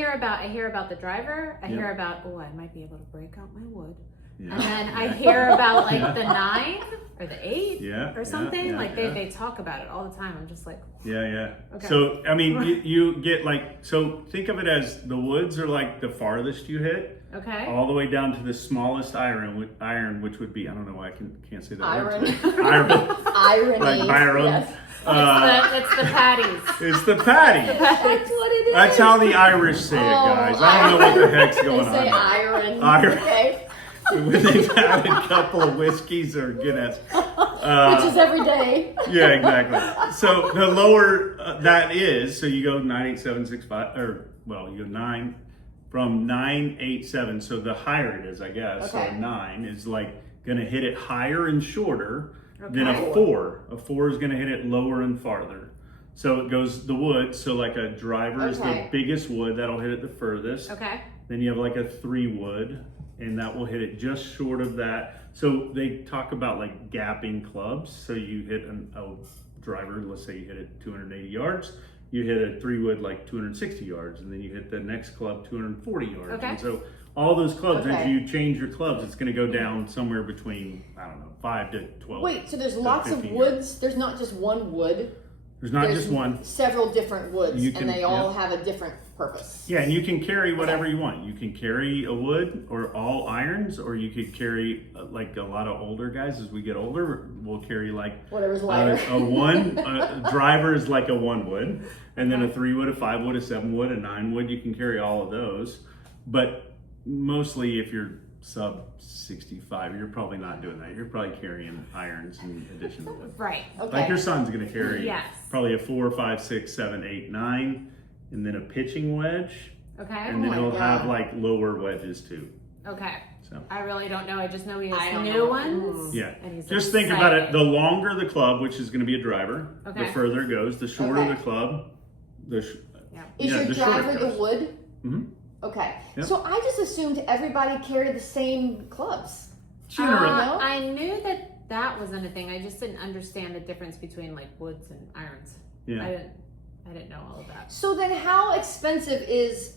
hear about the driver. I Yeah. hear about I might be able to break out my wood. Yeah. And then I hear about like the 9 or the 8 Yeah, or something. yeah, like yeah. they talk about it all the time. I'm just like, Yeah. Okay. So I mean, you get so think of it as the woods are like the farthest you hit, okay. all the way down to the smallest iron, which would be, I don't know why I can't say that word Iron. today. Iron. Irony. Like Byron. Yes. It's the patties. It's the patty. That's what it is. That's how the Irish say it, guys. I don't know what the heck's going They say on. iron. Iron. Okay. when they've had a couple of whiskeys or Guinness. Which is every day. Yeah, exactly. So the lower that is, so you go 98765, or well, you go 9 from 987. So the higher it is, I guess. Okay. So 9 is like going to hit it higher and shorter than Okay. a 4. A 4 is going to hit it lower and farther. So it goes the wood. So like a driver is the Okay. biggest wood that'll hit it the furthest. Okay. Then you have like a 3 wood, and that will hit it just short of that. So they talk about like gapping clubs. So you hit a driver, let's say you hit it 280 yards, you hit a 3 wood like 260 yards, and then you hit the next club 240 yards. Okay. And so all those clubs, as Okay. you change your clubs, it's going to go down somewhere between, I don't know, 5 to 12. Wait, so there's to lots of 15 woods. yards. There's not just one wood. There's not There's just one. Several different woods, You can- and they all yeah. have a different purpose. Yeah, and you can carry whatever you want. You can carry a wood or all irons, or you could carry like a lot of older guys. As we get older, we'll carry like Whatever's lighter. a driver is like a 1 wood, and then a 3 wood, a 5 wood, a 7 wood, a 9 wood. You can carry all of those, but mostly if you're sub 65, you're probably not doing that. You're probably carrying irons in addition to wood. Right. Okay. Like your son's gonna carry Yes. probably a 4, 5, 6, 7, 8, 9, and then a pitching wedge. Okay. And then my he'll God. have like lower wedges too. Okay. So I really don't know. I just know he I has don't new know. ones. yeah, And he's just think about it. excited. The longer the club, which is going to be a driver, Okay. the further it goes. The shorter Okay. the club, Yeah. Is yeah, your the shorter it driver the goes. wood? Mhm. Okay. Yep. So I just assumed everybody carried the same clubs. Generally, No? I knew that wasn't a thing. I just didn't understand the difference between like woods and irons. yeah. I didn't know all of that. So then how expensive is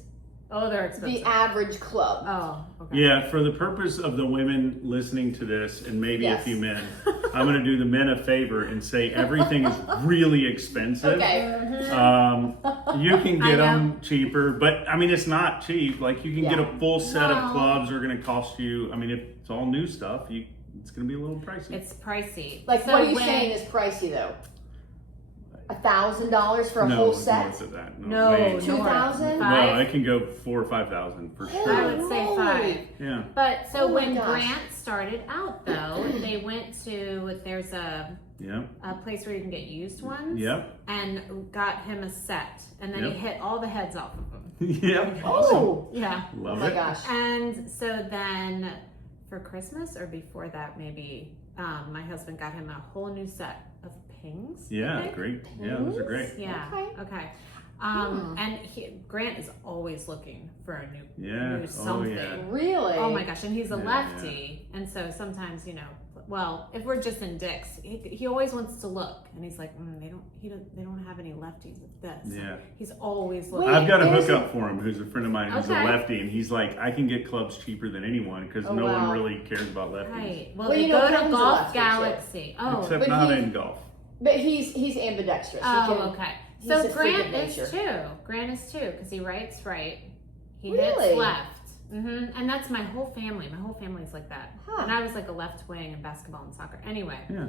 Oh, they're expensive. the average club? Oh, okay. Yeah, for the purpose of the women listening to this, and maybe Yes. a few men, I'm going to do the men a favor and say everything is really expensive. Okay. You can I get know. them cheaper, but I mean, it's not cheap. Like you can get Yeah. a full set No. of clubs are going to cost you. I mean, if it's all new stuff, it's going to be a little pricey. It's pricey. Like, So what are you when- saying is pricey though? $1,000 for a no, whole it's set? north of that. No, way. north. 2,000? Five? Well, it can go 4,000 or 5,000 for Holy sure. I would say moly. 5. Yeah. But so Oh my when gosh. Grant started out, though, they went to there's a Yep. place where you can get used ones. Yep. And got him a set, and then Yep. he hit all the heads off of them. Yep. Oh, Yeah. Love oh my it. gosh. And so then for Christmas or before that, maybe my husband got him a whole new set of pings. I Yeah, think. great. Yeah, those are great. Yeah. Okay. Okay. Hmm. And Grant is always looking for a new, Yeah. new Oh, something. yeah. Really? Oh my gosh, and he's a Yeah, lefty, and so sometimes, well, if we're just in Dick's, he always wants to look, and he's like, they don't have any lefties with this. Yeah. He's always looking. Wait, I've got a there's hookup for him who's a friend of mine who's Okay. a lefty, and he's like, I can get clubs cheaper than anyone because Oh, no wow. one really cares about lefties. Right. Well, Well, they you know, go to Kevin's a Golf lefty, too. Galaxy. Oh, Except but not he- in golf. But he's ambidextrous. He oh, can- okay. he's So a freak of Grant is nature. too. Grant is too because he writes right. He Really? hits left. And that's my whole family. My whole family's like that. Huh. And I was like a left wing in basketball and soccer. Anyway, Yeah.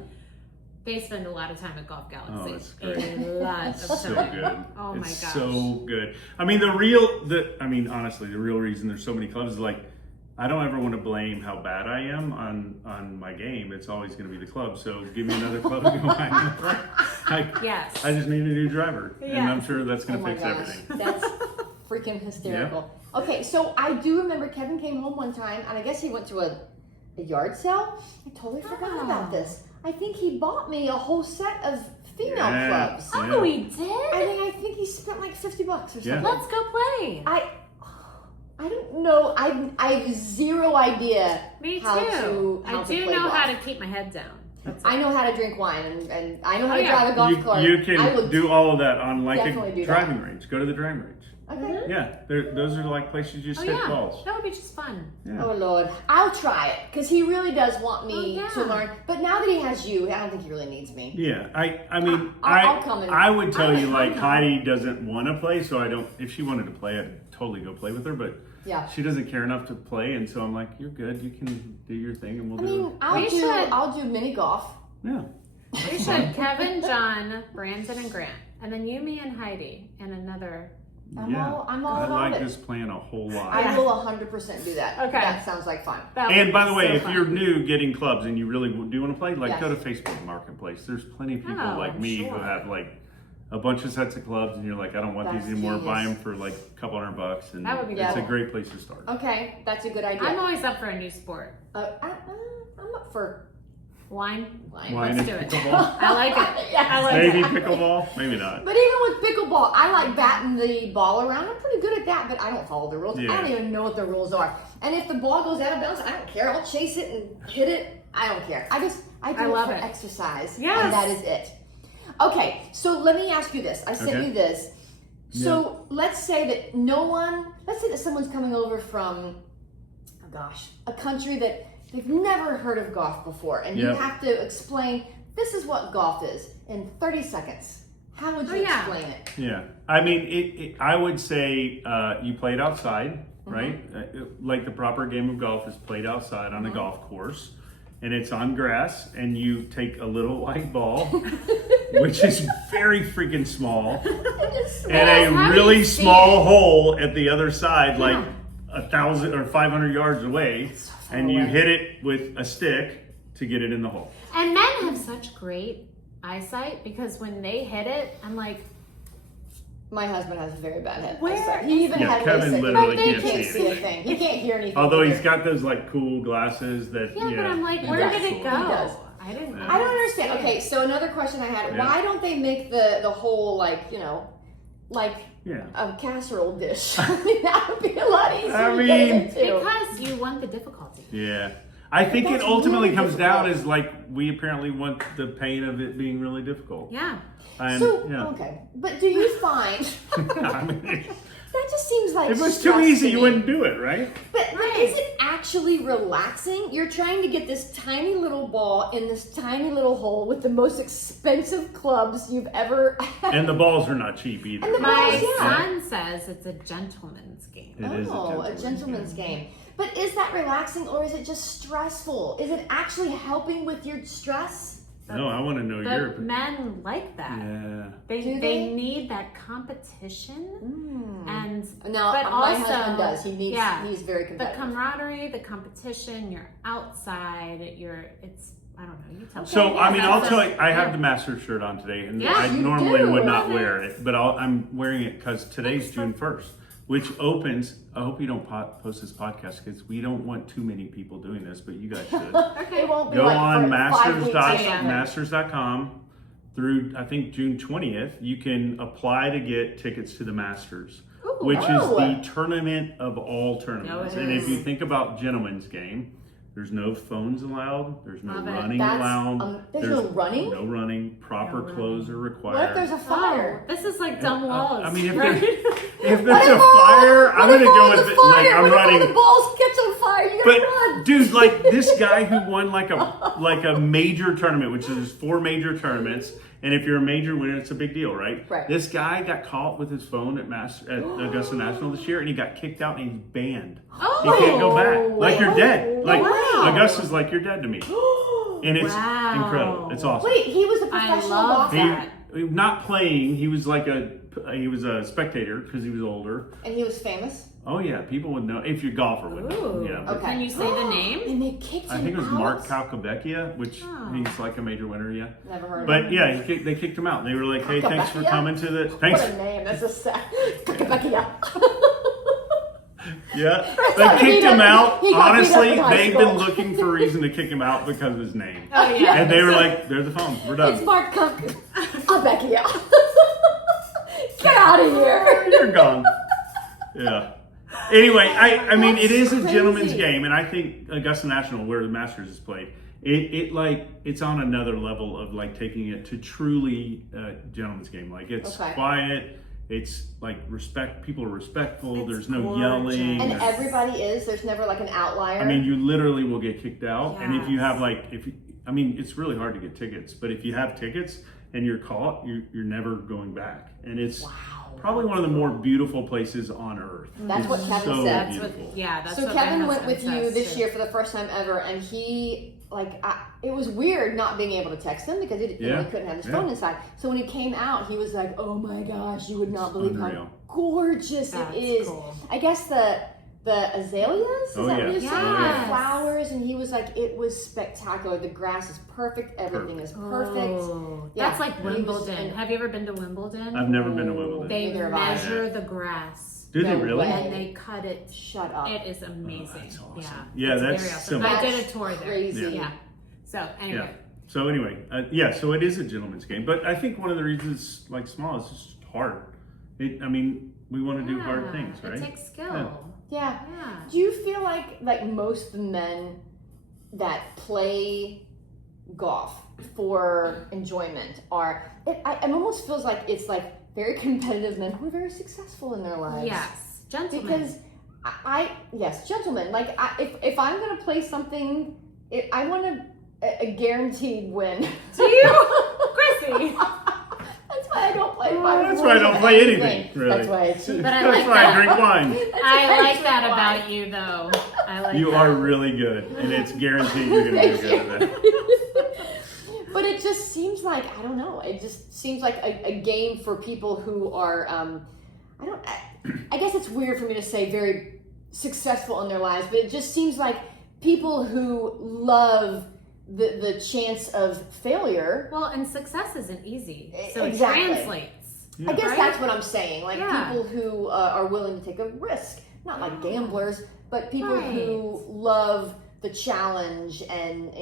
they spend a lot of time at Golf Galaxy. Oh, it's great. A lot of So time. good. Oh my it's gosh. so good. I mean, honestly, the real reason there's so many clubs is like, I don't ever want to blame how bad I am on my game. It's always going to be the club. So give me another club to go behind. Yes. I just need a new driver, and Yeah. I'm sure that's Oh going to my fix gosh, everything. that's freaking hysterical. Okay, so I do remember Kevin came home one time, and I guess he went to a yard sale. I totally forgot about this. I think he bought me a whole set of female Yeah. clubs. Yeah. Oh, he did? I think he spent like $50 or something. Yeah. Let's go play. I don't know. I have zero idea Me how too. to how I to do play know golf. how to keep my head down. That's it. I know how to drink wine and I know how Oh, to yeah. drive a golf cart. You I can would do all of that on like definitely do a that. driving range. Go to the driving range. Okay. Yeah, those are like places you just Oh hit yeah, balls. that would be just fun. Yeah. Oh Lord, I'll try it because he really does want me Oh, yeah. to learn. But now that he has you, I don't think he really needs me. Yeah, I mean, I'll come and- I would tell you I'll like come. Heidi doesn't want to play, so I don't. If she wanted to play, I'd totally go play with her. But Yeah. she doesn't care enough to play, and so I'm like, you're good. You can do your thing, and we'll I do mean, it. We should. I'll do mini golf. Yeah. We should Kevin, John, Brandon, and Grant, and then you, me, and Heidi, and another I'm all I about like it. this plan a whole lot. I will 100% do that. Okay. That sounds like fun. And by the way, so if fun. you're new getting clubs and you really do want to play, like Yes. go to Facebook Marketplace. There's plenty of people Oh, like I'm me sure. who have like a bunch of sets of clubs, and you're like, I don't want That's these anymore. Buy genius. them for like a couple $100, and That would be it's cool. a great place to start. Okay, that's a good idea. I'm always up for a new sport. I'm up for Wine. wine. Wine Let's and do it. pickleball. I like it. Yes. I like Maybe it. pickleball, maybe not. But even with pickleball, I like batting the ball around. I'm pretty good at that, but I don't follow the rules. Yeah. I don't even know what the rules are. And if the ball goes out of bounds, I don't care. I'll chase it and hit it. I don't care. I do I it love for it. exercise. Yes. And that is it. Okay, so let me ask you this. I sent Okay. you this. So let's say that someone's coming over from, a country that they've never heard of golf before, and you Yep. have to explain, this is what golf is in 30 seconds. How would you yeah. explain it? Yeah, I mean, I would say you play it outside, right? Like the proper game of golf is played outside on a golf course, and it's on grass, and you take a little white ball, which is very freaking small, and Yes, a how do really you see small it? hole at the other side, like Yeah. 1,000 or 500 yards away, so far and you away. hit it with a stick to get it in the hole. And men have such great eyesight because when they hit it, I'm like, My husband has a very bad head. Where eyesight. He even Yeah, had Kevin LASIK. literally But they can't can't see see it. a thing. He can't hear anything. Although he's either. got those like cool glasses that yeah, but I'm like, He where does. did it He go? does. I didn't. Yeah. I don't understand. Okay, so another question I had: Yeah. why don't they make the whole like Yeah. a casserole dish? I mean, that would be a lot easier. I to get mean- into. Because you want the difficulty. Yeah. I think it That's ultimately really comes down difficult. is like we apparently want the pain of it being really difficult. Yeah. And, So yeah. okay, but do you find I mean, that just seems like if it was too stress easy, to you me. wouldn't do it, right? But Right. is it actually relaxing? You're trying to get this tiny little ball in this tiny little hole with the most expensive clubs you've ever had. And the balls are not cheap either. And the My balls, yeah. son says it's a gentleman's game. It is a gentleman's game. But is that relaxing or is it just stressful? Is it actually helping with your stress? No, I want to know your But men like that. Yeah. They Do they they? need that competition and No, but my also, husband does. He's very the competitive. camaraderie, the competition, you're outside, I don't know, you tell me. So, I mean, Yeah, I'll that's tell a- you, I have yeah. the Masters shirt on today, and Yeah, I you normally do. would not Love it. wear it, but I'm wearing it because today's June 1st, which opens. I hope you don't post this podcast because we don't want too many people doing this, but you guys should. It won't be Go like on for 5 weeks or something. masters.com through, I think, June 20th. You can apply to get tickets to the Masters, which is the tournament of all tournaments. No, it And if is. you think about gentlemen's game, there's no phones allowed. There's no Love it. running That's, allowed. there's no running? No running. Proper No clothes are What required. if there's a fire? Oh, this is like dumb laws. I mean, if right? if there's a fire, I'm gonna go with it. Like I'm What if all running. the balls catch on fire? You But gotta run. dude, like this guy who won like a major tournament, which is 4 major tournaments, and if you're a major winner, it's a big deal, right? Right. This guy got caught with his phone at Augusta National this year, and he got kicked out and he's banned. Oh, He can't go back. Like you're dead. Like Wow. Augusta's like you're dead to me, and it's Wow. incredible. It's awesome. Wait, he was a I professional love golfer, that. He not playing. He was like he was a spectator because he was older. and he was famous. Oh yeah, people would know if you're a golfer would know. Ooh. Yeah, but Okay. Can you say the name? And they kicked him I think it was out? Mark Calcavecchia, which Oh. he's like a major winner, yeah. Never heard of But him. yeah, they kicked him out. They were like, "Hey, thanks for Calcavecchia? coming to the What thanks." a name. That's a sad. Calcavecchia. Yeah, That's they how he kicked him got- out. he got beat up Honestly, in high they've school. been looking for a reason to kick him out because of his name, Oh yeah. and they were like, "There's the phone. We're It's done. Mark Calcavecchia. Get out of here. You're gone." Yeah. Anyway, I mean, it is a That's gentleman's crazy. game, and I think Augusta National, where the Masters is played, it's on another level of like taking it to truly gentleman's game. Like it's Okay. quiet. It's like respect. People are respectful. It's There's no gorgeous. yelling. And there's- everybody is. There's never like an outlier. I mean, you literally will get kicked out. And if you Yes. have I mean, it's really hard to get tickets. But if you have tickets and you're caught, you're never going back. And it's probably one of the more beautiful places on earth. That's It's what Kevin so said. That's beautiful. what. Yeah. That's So what my Kevin went husband with you says, this too. year for the first time ever, and he it was weird not being able to text him because he Yeah. couldn't have his Yeah. phone inside. So when he came out, he was like, "Oh my gosh, you would not believe Unreal. how gorgeous it is. Cool. I guess the azaleas, is that what you're saying? Yes. The flowers, and he was like, it was spectacular. The grass is perfect. Everything is perfect. Oh, Yeah. that's like Wimbledon. Have you ever been to Wimbledon? I've never been to Wimbledon. They Neither have I. measure the grass. Do they No really? way. And they cut it. Shut up. It is amazing. Oh, that's awesome. Yeah. Yeah, it's that's very awesome. simple. I did a That's tour there. crazy. Yeah. So anyway. Yeah. So anyway, so it is a gentleman's game, but I think one of the reasons it's like small is just hard. I mean, we want to do hard things, right? It takes skill. Yeah. Yeah. Do you feel like most of the men that play golf for enjoyment are? It almost feels like it's like very competitive men who are very successful in their lives. Yes. Gentlemen. Because yes, gentlemen. Like if I'm gonna play something, I want a guaranteed win. Do you, Chrissy? That's why I don't play. That's why I don't play anything. Really. That's why I cheat. But I That's like why that. I drink wine. I like that about you, though. I like You that. are really good, and it's guaranteed you're going to be good at that. But it just seems like, I don't know, it just seems like a game for people who are, I guess it's weird for me to say very successful in their lives, but it just seems like people who love the chance of failure. Well, and success isn't easy, so Exactly. it translates. Yeah. I guess Right? that's what I'm saying. Like Yeah. people who are willing to take a risk, not like gamblers, but people Right. who love the challenge and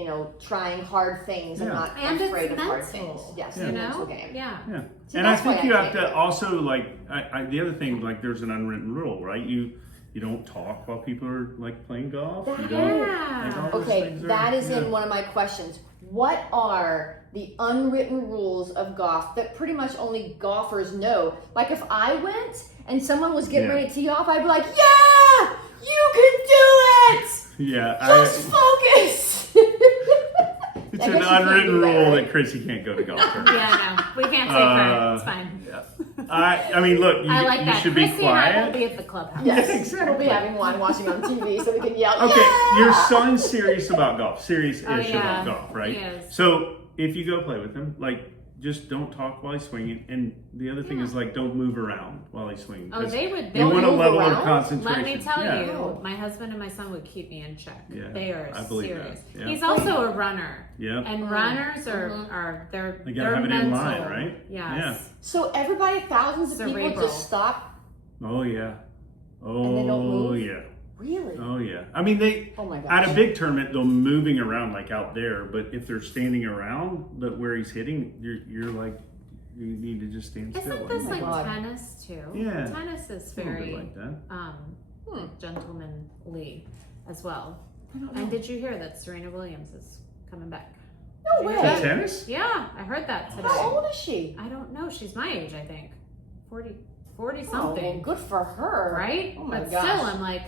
trying hard things and Yeah. not And it's afraid of hard mental, things. Yes, you it's a You mental know? game. Yeah. Yeah. See, And I that's why think you I have think to also, like, the other thing, like, there's an unwritten rule, right? You don't talk while people are, like, playing golf. You don't, Yeah. like, all those Okay, things that is yeah. in one of my questions. What are the unwritten rules of golf that pretty much only golfers know? Like if I went and someone was getting Yeah. ready to tee off, I'd be like, yeah, you can do it. Yeah, Just focus. it's I an guess you can't unwritten do that, rule right? that Chrissy can't go to golf tournaments. Yeah, no, we can't take her. It's fine. I mean, look, I like you that. should Chrissy be and I will quiet. be at the clubhouse. Yes, exactly. We'll be having wine watching on TV so we can yell. Okay, yeah! your son's serious about golf, serious-ish Oh, yeah. about golf, right? He is. So if you go play with him, like, just don't talk while he's swinging. And the other thing is, like, don't move around while he's swinging. Oh, 'cause they would. You want a move level around? of concentration. Let me tell Yeah. you, my husband and my son would keep me in check. Yeah, They are I believe serious. that. Yeah. He's also a runner. Yeah. And runners are they're They gotta have it mental. in line, right? Yes. So everybody, thousands of people Cerebral. just stop. Oh, yeah. Oh, And they don't move? yeah. Really? Oh, yeah. I mean, Oh my gosh. at a big tournament, they're moving around like out there, but if they're standing around where he's hitting, you're like, you need to just stand still. Isn't this my like God. tennis too? Yeah. Tennis is A little bit very like that. like gentlemanly as well. I don't know. And did you hear that Serena Williams is coming back? No way. Is that tennis? Yeah, I heard that today. How old is she? I don't know. She's my age, I think. 40 Oh, well, something. good for her. Right? Oh my but gosh. still, I'm like,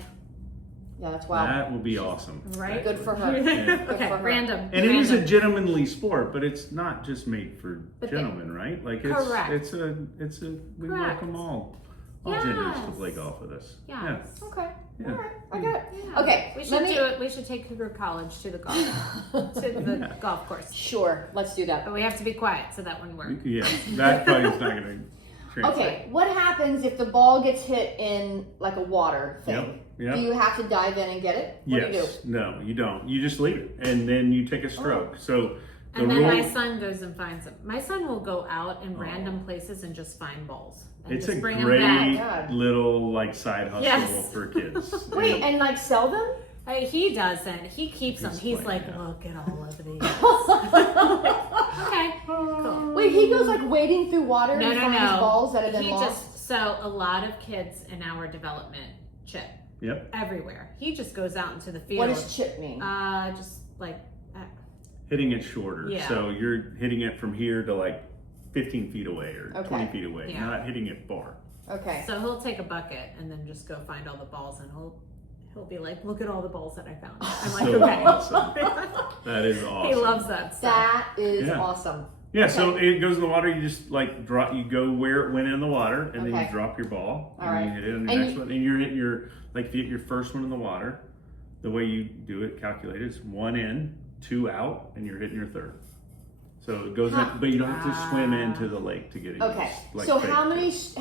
Yeah, that's wild. That will be awesome. right? Good for her. Yeah. Good Okay, for her. random. And it is a Random. gentlemanly sport, but it's not just made for But they- gentlemen, right? Like Correct. it's we Correct. welcome all genders to Yes. play golf with us. Yes. Okay. Yeah. All right. I got it. Yeah. Okay. We let should me- do it. We should take Cougar College to the golf to the Yeah. golf course. Sure. Let's do that. But we have to be quiet so that wouldn't work. Yeah, that probably is not going to translate. Okay. What happens if the ball gets hit in like a water thing? Yep. Yep. Do you have to dive in and get it? What do you do? Yes. No, you don't. You just leave it, and then you take a stroke. So the And then rule. my son goes and finds them. My son will go out in Oh. random places and just find balls and It's just a bring them back. God. great little like side hustle Yes. for kids. Wait, and like sell them? He doesn't. He keeps them. He's He's playing, like, yeah. look at all of these. Okay, cool. Wait, he goes like wading through water No, and no, finds no. balls that have been He lost. so a lot of kids in our development chip Yep. everywhere. He just goes out into the field. What does chip mean? Just like Hitting it shorter. Yeah. So you're hitting it from here to like 15 feet away or Okay. 20 feet away, Yeah. not hitting it far. Okay. so he'll take a bucket and then just go find all the balls and he'll be like, look at all the balls that I found. I'm like, So okay. awesome. That is awesome. He loves that stuff. That is Yeah. awesome. Yeah, so it goes in the water. You just like drop. You go where it went in the water, and then Okay. you drop your ball, All and right. you hit it on the And next you- one. And you're hitting your like if you hit your first one in the water. The way you do it, calculate is 1 in, 2 out, and you're hitting your third. So it goes in, but you don't have to swim into the lake to get it. Okay. Like So fake how many fish.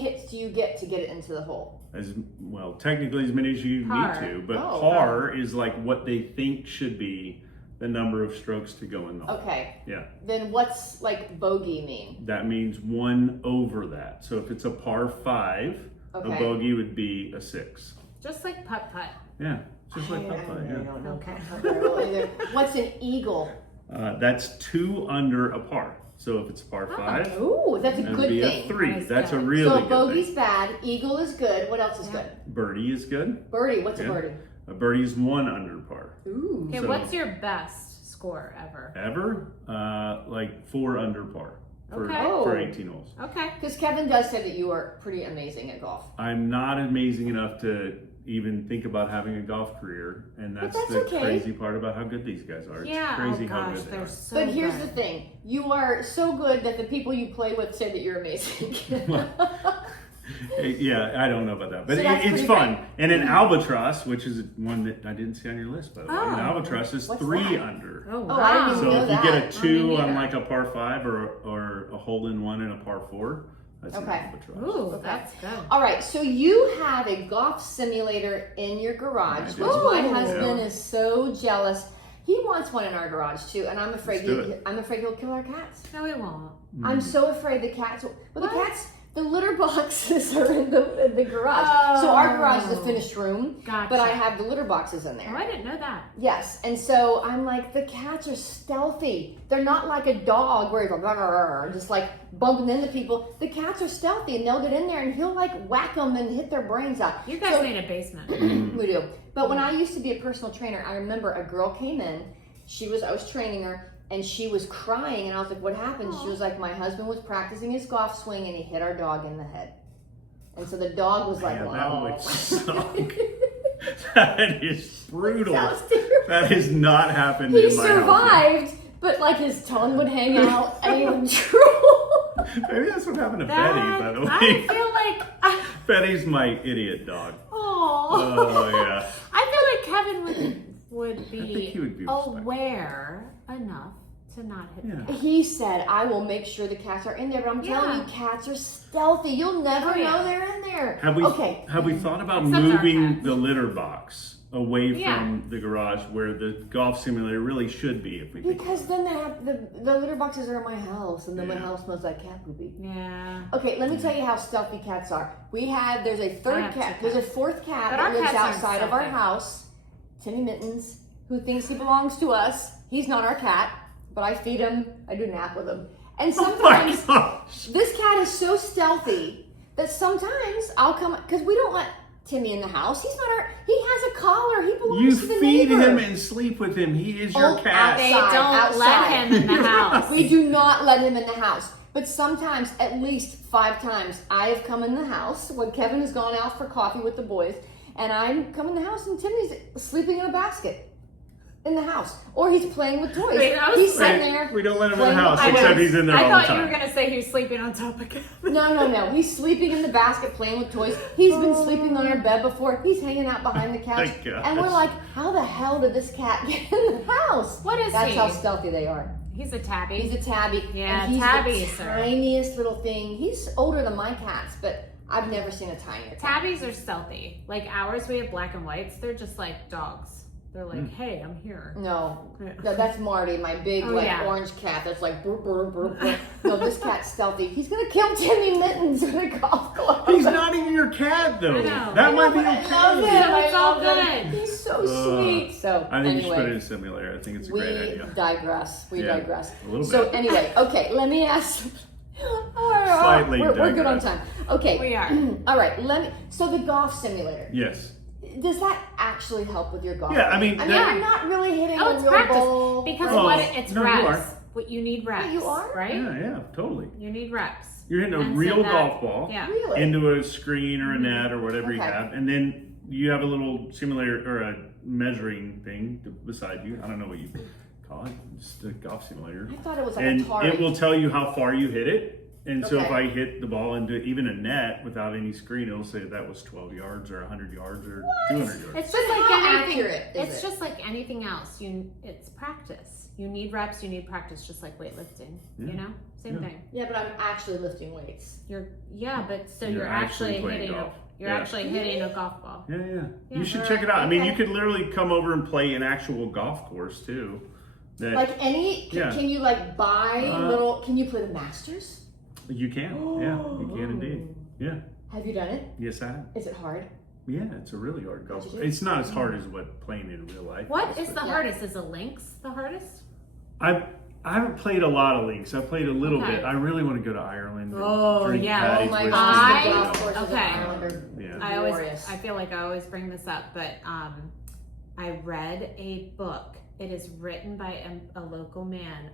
hits do you get to get it into the hole? As well, technically as many as you Par. need to, but Oh, par is like what they think should be the number of strokes to go in the hole. Okay. Yeah. Then what's like bogey mean? That means 1 over that. So if it's a par 5, Okay. a bogey would be a 6. Just like putt-putt. Yeah, just like I putt-putt, yeah. don't know. Okay. Either. What's an eagle? That's 2 under a par. So if it's a par 5, Ooh, that's a that would good be thing. a 3. That is That's a good. really So good bogey's thing. bad, eagle is good. What else is good? Birdie is good. Birdie, what's a Yeah. birdie? A birdie is 1 under par. Ooh. Okay, So- what's your best score ever? Ever? Like 4 under par for, Okay. for Oh. 18 holes. Okay. Because Kevin does say that you are pretty amazing at golf. I'm not amazing enough to even think about having a golf career, and that's that's the okay. crazy part about how good these guys are. It's Yeah. crazy Oh how gosh, good they they're are. so But here's good. the thing. You are so good that the people you play with say that you're amazing. Yeah, I don't know about that, but So that's it's pretty fun. great. And an albatross, which is one that I didn't see on your list, by the way, an Oh. albatross is What's 3 that? under. Oh Oh, I wow. didn't So know if you that. get a Oh, me 2 on neither. like a par 5 or a hole in one in a par 4, that's an Okay. albatross. Ooh, Okay. that's good. All right, so you have a golf simulator in your garage, I do. which my Ooh. husband Yeah. is so jealous. He wants one in our garage too, and I'm afraid Let's do it. I'm afraid he'll kill our cats. No, it won't. I'm so afraid the cats. Well, the What? cats, the litter boxes are in the garage. So our garage is a Oh. finished room, Gotcha. but I have the litter boxes in Oh, there. I didn't know that. Yes, and so I'm like, the cats are stealthy. They're not like a dog where he's like, "Rrr," just like bumping into people. The cats are stealthy, and they'll get in there, and he'll like whack them and hit their brains out. You guys So- need a basement. we do. But when I used to be a personal trainer, I remember a girl came in. I was training her, and she was crying, and I was like, "What happened?" She was like, "My husband was practicing his golf swing, and he hit our dog in the head." And so the dog was like, Man, "Wow." that would suck. That is brutal. Sounds terrible. That has not happened He in my house. survived, but like his tongue would hang out, and he would drool. Maybe that's what happened to That, Betty, by the way. I feel like. Betty's my idiot dog. Oh. Oh, yeah. I feel like Kevin would I think be he would be respectful. aware enough to not hit Yeah. the cat. He said, "I will make sure the cats are in there," but I'm telling Yeah. you, cats are stealthy. You'll never Oh, yeah. know they're in there. Have we Okay. thought about Except our moving cats. the litter box away Yeah. from the garage where the golf simulator really should be if we think Because then they have the litter boxes are in my house, and then my Yeah. house smells like cat poopy. Yeah. Okay, let me tell you how stealthy cats are. There's a I third have cat, two there's a cats. fourth cat But that our lives cats aren't outside of our stealthy. house, Timmy Mittens, who thinks he belongs to us. He's not our cat, but I feed him, I do nap with him. And Oh my sometimes gosh. this cat is so stealthy that sometimes I'll come, because we don't let Timmy in the house. He has a collar, he belongs You to the feed neighbor. him and sleep with him. He is your Oh, cat. They Outside, don't outside. let him in the house. We do not let him in the house. But sometimes, at least 5 times, I have come in the house when Kevin has gone out for coffee with the boys, and I'm come in the house and Timmy's sleeping in a basket in the house. Or he's playing with toys. Wait, I was- He's sitting Right. there. We don't let him in the playing house, with except toys. he's in there I all the thought time. you were gonna say he was sleeping on top of Kevin. No. He's sleeping in the basket playing with toys. He's been sleeping on our bed before. He's hanging out behind the couch. My gosh. And we're like, how the hell did this cat get in the house? What is That's he? how stealthy they are. He's a tabby. He's a tabby. Yeah, and he's tabbies the are- tiniest little thing. He's older than my cats, but I've never seen a tinier cat. Tabbies are stealthy. Like ours, we have black and whites. They're just like dogs. They're like, hey, I'm here. No, Yeah. no, that's Marty, my big Oh, like yeah. orange cat. That's like burp, burp, burp, burp. No, this cat's stealthy. He's gonna kill Timmy Mittens with a golf club. He's not even your cat, though. I know. That I might know, be but I okay. love him. It's I all love him. good. He's so sweet. So I think you should put it in anyway, a simulator. I think it's a we great idea. digress. We Yeah, digress. a little So bit. anyway, okay. Let me ask. Slightly we're good on digress. time. Okay. We are. All right. So the golf simulator. Yes. Does that actually help with your golf? Yeah, I mean, you're that- not really hitting Oh, a it's real practice. ball. Because Oh, what it's no, you reps. are. What you need reps. you are? Right? Yeah, totally. You need reps. You're hitting a And so real that- golf ball Yeah. Really? into a screen or a net or whatever you Okay. have, and then you have a little simulator or a measuring thing beside you. I don't know what you call it. Just a golf simulator. I thought it was like And a target. it will tell you how far you hit it. And so if Okay. I hit the ball into even a net without any screen, it'll say that was 12 yards or 100 yards or 200 yards. It's But just like how anything. accurate It's just like anything else. It's practice. You need reps, you need practice, just like weightlifting. You know? Same thing. Yeah, but I'm actually lifting weights. You're actually hitting golf. Actually hitting a golf ball. Yeah. You should check it out. I mean, you could literally come over and play an actual golf course too. Can you like buy can you play the Masters? You can. You can indeed. Yeah. Have you done it? Yes, I have. Is it hard? Yeah, it's a really hard golf course. It's not as hard as what playing in real life. What is the hardest? Is a links the hardest? I haven't played a lot of links. I played a little bit. I really want to go to Ireland. Oh yeah. Oh my gosh. I feel like I always bring this up, but I read a book. It is written by a local man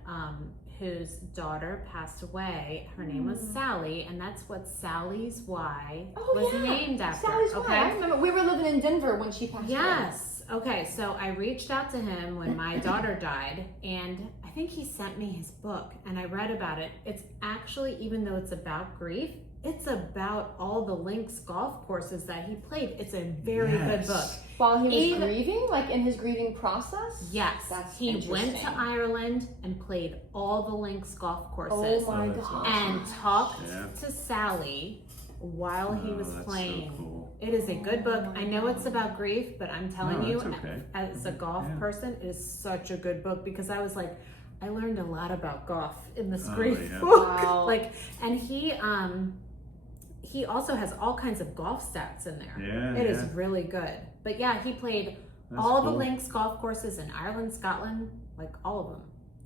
whose daughter passed away. Her name was Sally, and that's what Sally's Y was named after. Sally's Y. I remember we were living in Denver when she passed away. Yes. Okay, so I reached out to him when my daughter died, and I think he sent me his book, and I read about it. It's actually, even though it's about grief, it's about all the links golf courses that he played. It's a very good book. While he was grieving, like in his grieving process? Yes. He went to Ireland and played all the links golf courses. Oh my gosh. And talked to Sally while he was playing. So cool. It is a good book. I know it's about grief, but I'm telling you, as a golf person, it is such a good book because I was like, I learned a lot about golf in this grief book. Wow. And he also has all kinds of golf stats in there. Yeah, it is really good. But yeah, he played all the links golf courses in Ireland, Scotland, like all of them.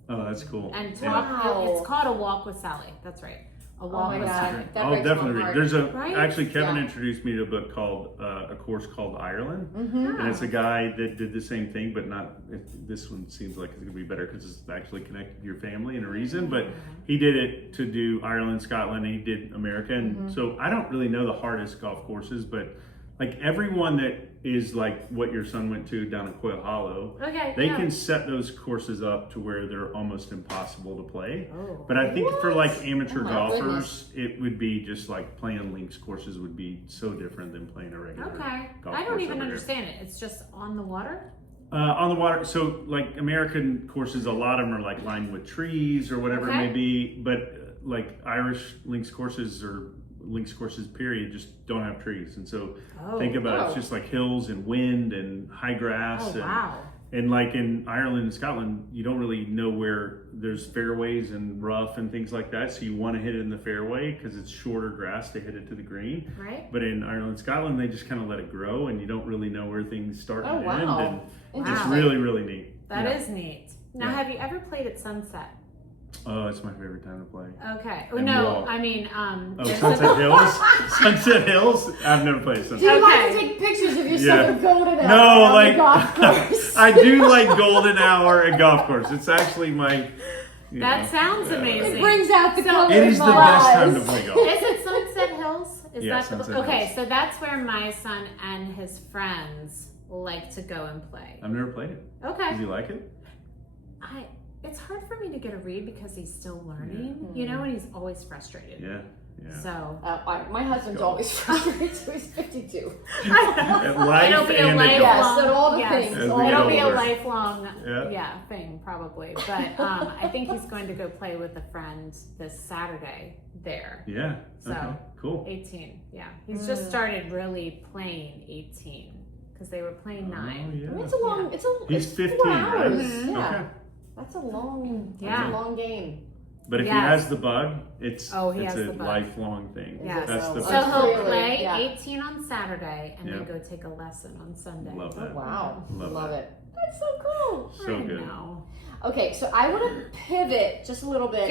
Oh, that's cool. And it's called A Walk with Sally. That's right. A Walk with Sally. That definitely. There's actually Kevin Yeah. introduced me to a book called a course called Ireland, Mm-hmm. and it's a guy that did the same thing, but not. This one seems like it's gonna be better because it's actually connected to your family and a reason. But he did it to do Ireland, Scotland, and he did America. And so I don't really know the hardest golf courses, but like everyone that is like what your son went to down at Quail Hollow, they can set those courses up to where they're almost impossible to play. But I think for like amateur golfers, it would be just like playing links courses would be so different than playing a regular golf course. I don't even understand it. It's just on the water? On the water. So like American courses, a lot of them are like lined with trees or whatever it may be. But like Irish links courses or links courses period just don't have trees, and so think about it, it's just like hills and wind and high grass. And like in Ireland and Scotland, you don't really know where there's fairways and rough and things like that, so you want to hit it in the fairway because it's shorter grass to hit it to the green. But in Ireland and Scotland, they just kind of let it grow, and you don't really know where things start and end, and it's really, really neat. That is neat. Now, have you ever played at sunset? Oh, it's my favorite time to play. Okay. No, I mean, Sunset Hills? Sunset Hills? I've never played Sunset. Do you like to take pictures of yourself at Golden Hour on the golf course? I do like Golden Hour and golf course. It's actually my... That sounds amazing. It brings out the color. It is the best time to play golf. Is it Sunset Hills? Sunset Hills. Okay, so that's where my son and his friends like to go and play. I've never played it. Okay. Does he like it? It's hard for me to get a read because he's still learning, you know, and he's always frustrated. So my husband's always frustrated, so he's 52. It'll be a lifelong, all the things. It'll be a lifelong, thing probably. But I think he's going to go play with a friend this Saturday there. So cool. 18. He's just started really playing 18 because they were playing 9. I mean, he's 15, right? That's a long game. But if he has the bug, it's a bug. lifelong thing. So he'll play 18 on Saturday and then go take a lesson on Sunday. Love that. Wow. Love it. That's so cool. So good. Know. Okay, so I want to pivot just a little bit.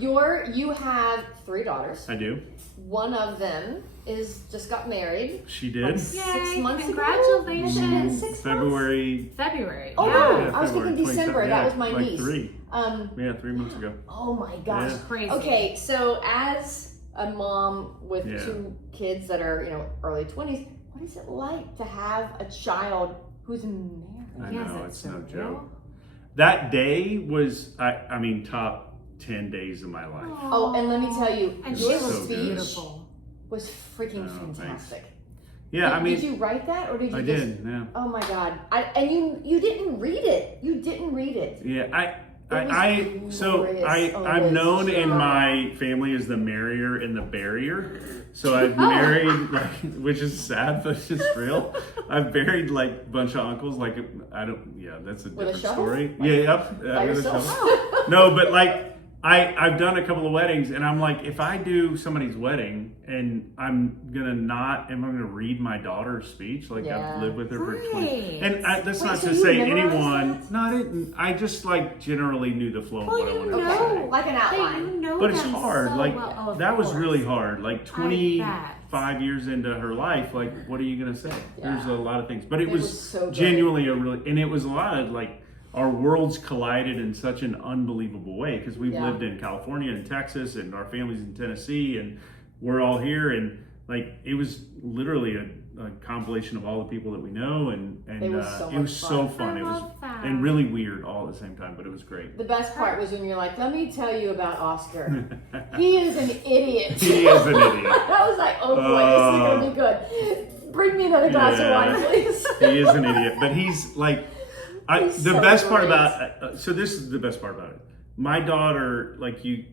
You have 3 daughters. I do. One of them just got married. She did. Like 6 months Congratulations. ago. 6 months? February. Oh no, I was thinking December. That was my like niece. 3. 3 months ago. Oh my gosh. Crazy. Okay, so as a mom with 2 kids that are, early 20s, what is it like to have a child who's married? I know, it's no joke. That day was, I mean, top 10 days of my life. Oh, and let me tell you, and your she was speech beautiful. was freaking fantastic. Yeah, I mean, did you write that or did you? I did. Yeah. Oh my God! And you didn't read it. You didn't read it. Yeah, I'm Always. known in my family as the marrier and the barrier. So I've married, like, which is sad, but it's real. I've buried like a bunch of uncles. Like, that's a different story. Like, yeah, yep. With a shovel. No, but like I've done a couple of weddings, and I'm like, if I do somebody's wedding and am I gonna read my daughter's speech? Like, I've lived with her for 20, and that's not to say anyone. That? No, I didn't. I just like generally knew the flow of what I wanted to say. Like an outline. But it's hard. That was really hard. Like 25 years into her life, like, what are you gonna say? Yeah. There's a lot of things, but it was so genuinely and it was a lot of like. Our worlds collided in such an unbelievable way because we've lived in California and Texas, and our family's in Tennessee, and we're all here, and like it was literally a compilation of all the people that we know, and it was so fun. I love that. And really weird all at the same time, but it was great. The best part was when you're like, "Let me tell you about Oscar. He is an idiot." He is an idiot. I was like, "Oh boy, this is gonna be good. Bring me another glass of wine, please." He is an idiot, but he's like. The best part about so this is the best part about it. My daughter, like they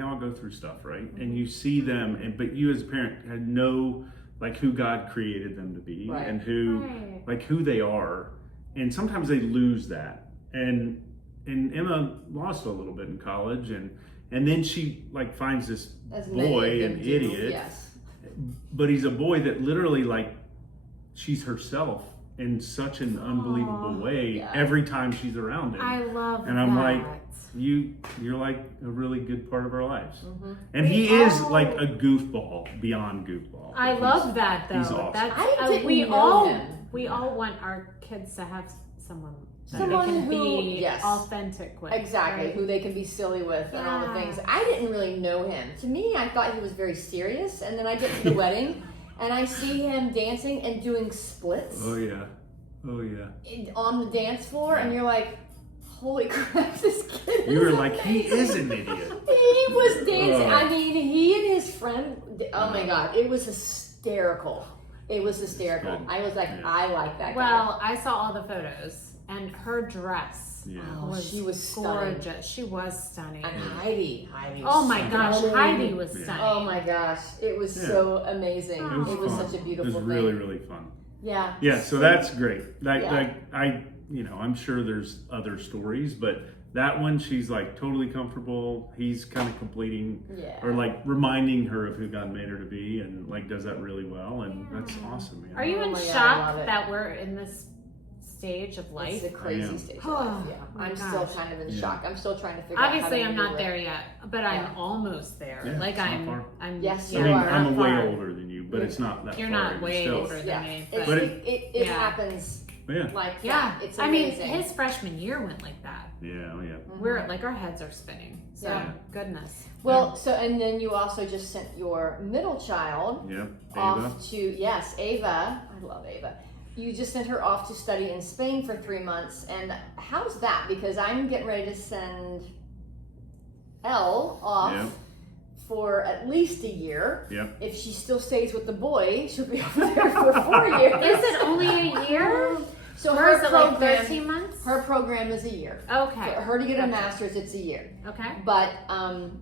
all go through stuff, right? And you see them, but you as a parent know like who God created them to be and who they are, and sometimes they lose that. And Emma lost a little bit in college, and then she like finds this boy, an idiot, but he's a boy that literally like she's herself. In such an unbelievable way every time she's around him. I love and I'm that. like, you're like a really good part of our lives. Mm-hmm. And he is like a goofball beyond goofball. I love that though. He's awesome. That's we all want our kids to have someone that they can be authentic with. Exactly, right? who they can be silly with and all the things. I didn't really know him. To me, I thought he was very serious, and then I get to the wedding and I see him dancing and doing splits. Oh yeah. On the dance floor, and you're like, holy crap, this kid You were like, he is an idiot. He was dancing. I mean, he and his friend, oh my God, it was hysterical. It was hysterical. I was like, I like that guy. Well, I saw all the photos, and her dress she was gorgeous. stunning. She was stunning. And Heidi was oh my gosh, Heidi was stunning. Oh my gosh, it was so amazing. It was such a beautiful thing. It was really, really fun. Yeah. Yeah, so that's great. I'm sure there's other stories, but that one, she's like totally comfortable. He's kind of completing or like reminding her of who God made her to be, and like does that really well, and that's awesome. Are you in shock that we're in this stage of life? It's a crazy stage of life. Yeah, I'm still kind of in shock. I'm still trying to figure out. Obviously, I'm not there yet, but I'm almost there. Yeah, like I'm. Yes, I mean, I'm way older than you, but it's not that. You're far. not way older than me. But it happens. Like that. It's amazing. I mean, his freshman year went like that. Yeah. Mm-hmm. We're like our heads are spinning. So goodness. Well, so and then you also just sent your middle child off to Ava. I love Ava. You just sent her off to study in Spain for 3 months, and how's that? Because I'm getting ready to send Elle off for at least a year. Yep. If she still stays with the boy, she'll be over there for 4 years. Is it only a year? So her program, like 13 months? Her program is a year. Okay. For her to get a master's, it's a year. Okay. But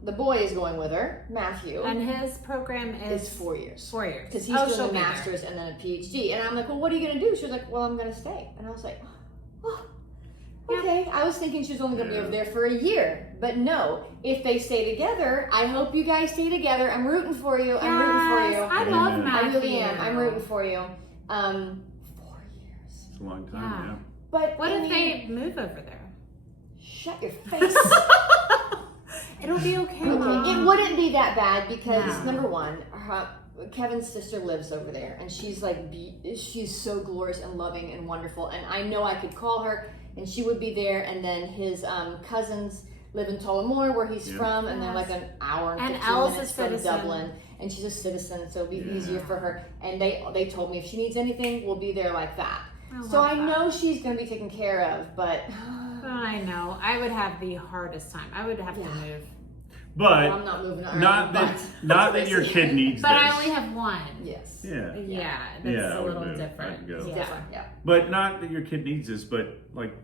the boy is going with her, Matthew. And his program is 4 years. 4 years. Because he's doing a master's and then a PhD. And I'm like, well, what are you going to do? She was like, well, I'm going to stay. And I was like, oh, okay. I was thinking she was only going to be over there for a year. But no, if they stay together, I hope you guys stay together. I'm rooting for you. I'm rooting for you. I love Matthew. I really am. I'm rooting for you. 4 years. It's a long time, But what if they move over there? Shut your face. It'll be okay, Mom. It wouldn't be that bad because number one, Kevin's sister lives over there, and she's like, she's so glorious and loving and wonderful. And I know I could call her, and she would be there. And then his cousins live in Tullamore, where he's from, and they're like an hour and 15 minutes from Dublin. And she's a citizen, so it'll be easier for her. And they told me if she needs anything, we'll be there like that. So I know she's going to be taken care of, but I know. I would have the hardest time. I would have to move. But I'm not moving around. not that your kid needs But this. I only have one. Yes. Yeah. Yeah, that's Yeah, I a would little move. different. I'd go. It's Yeah. different. Yeah. But not that your kid needs this, but like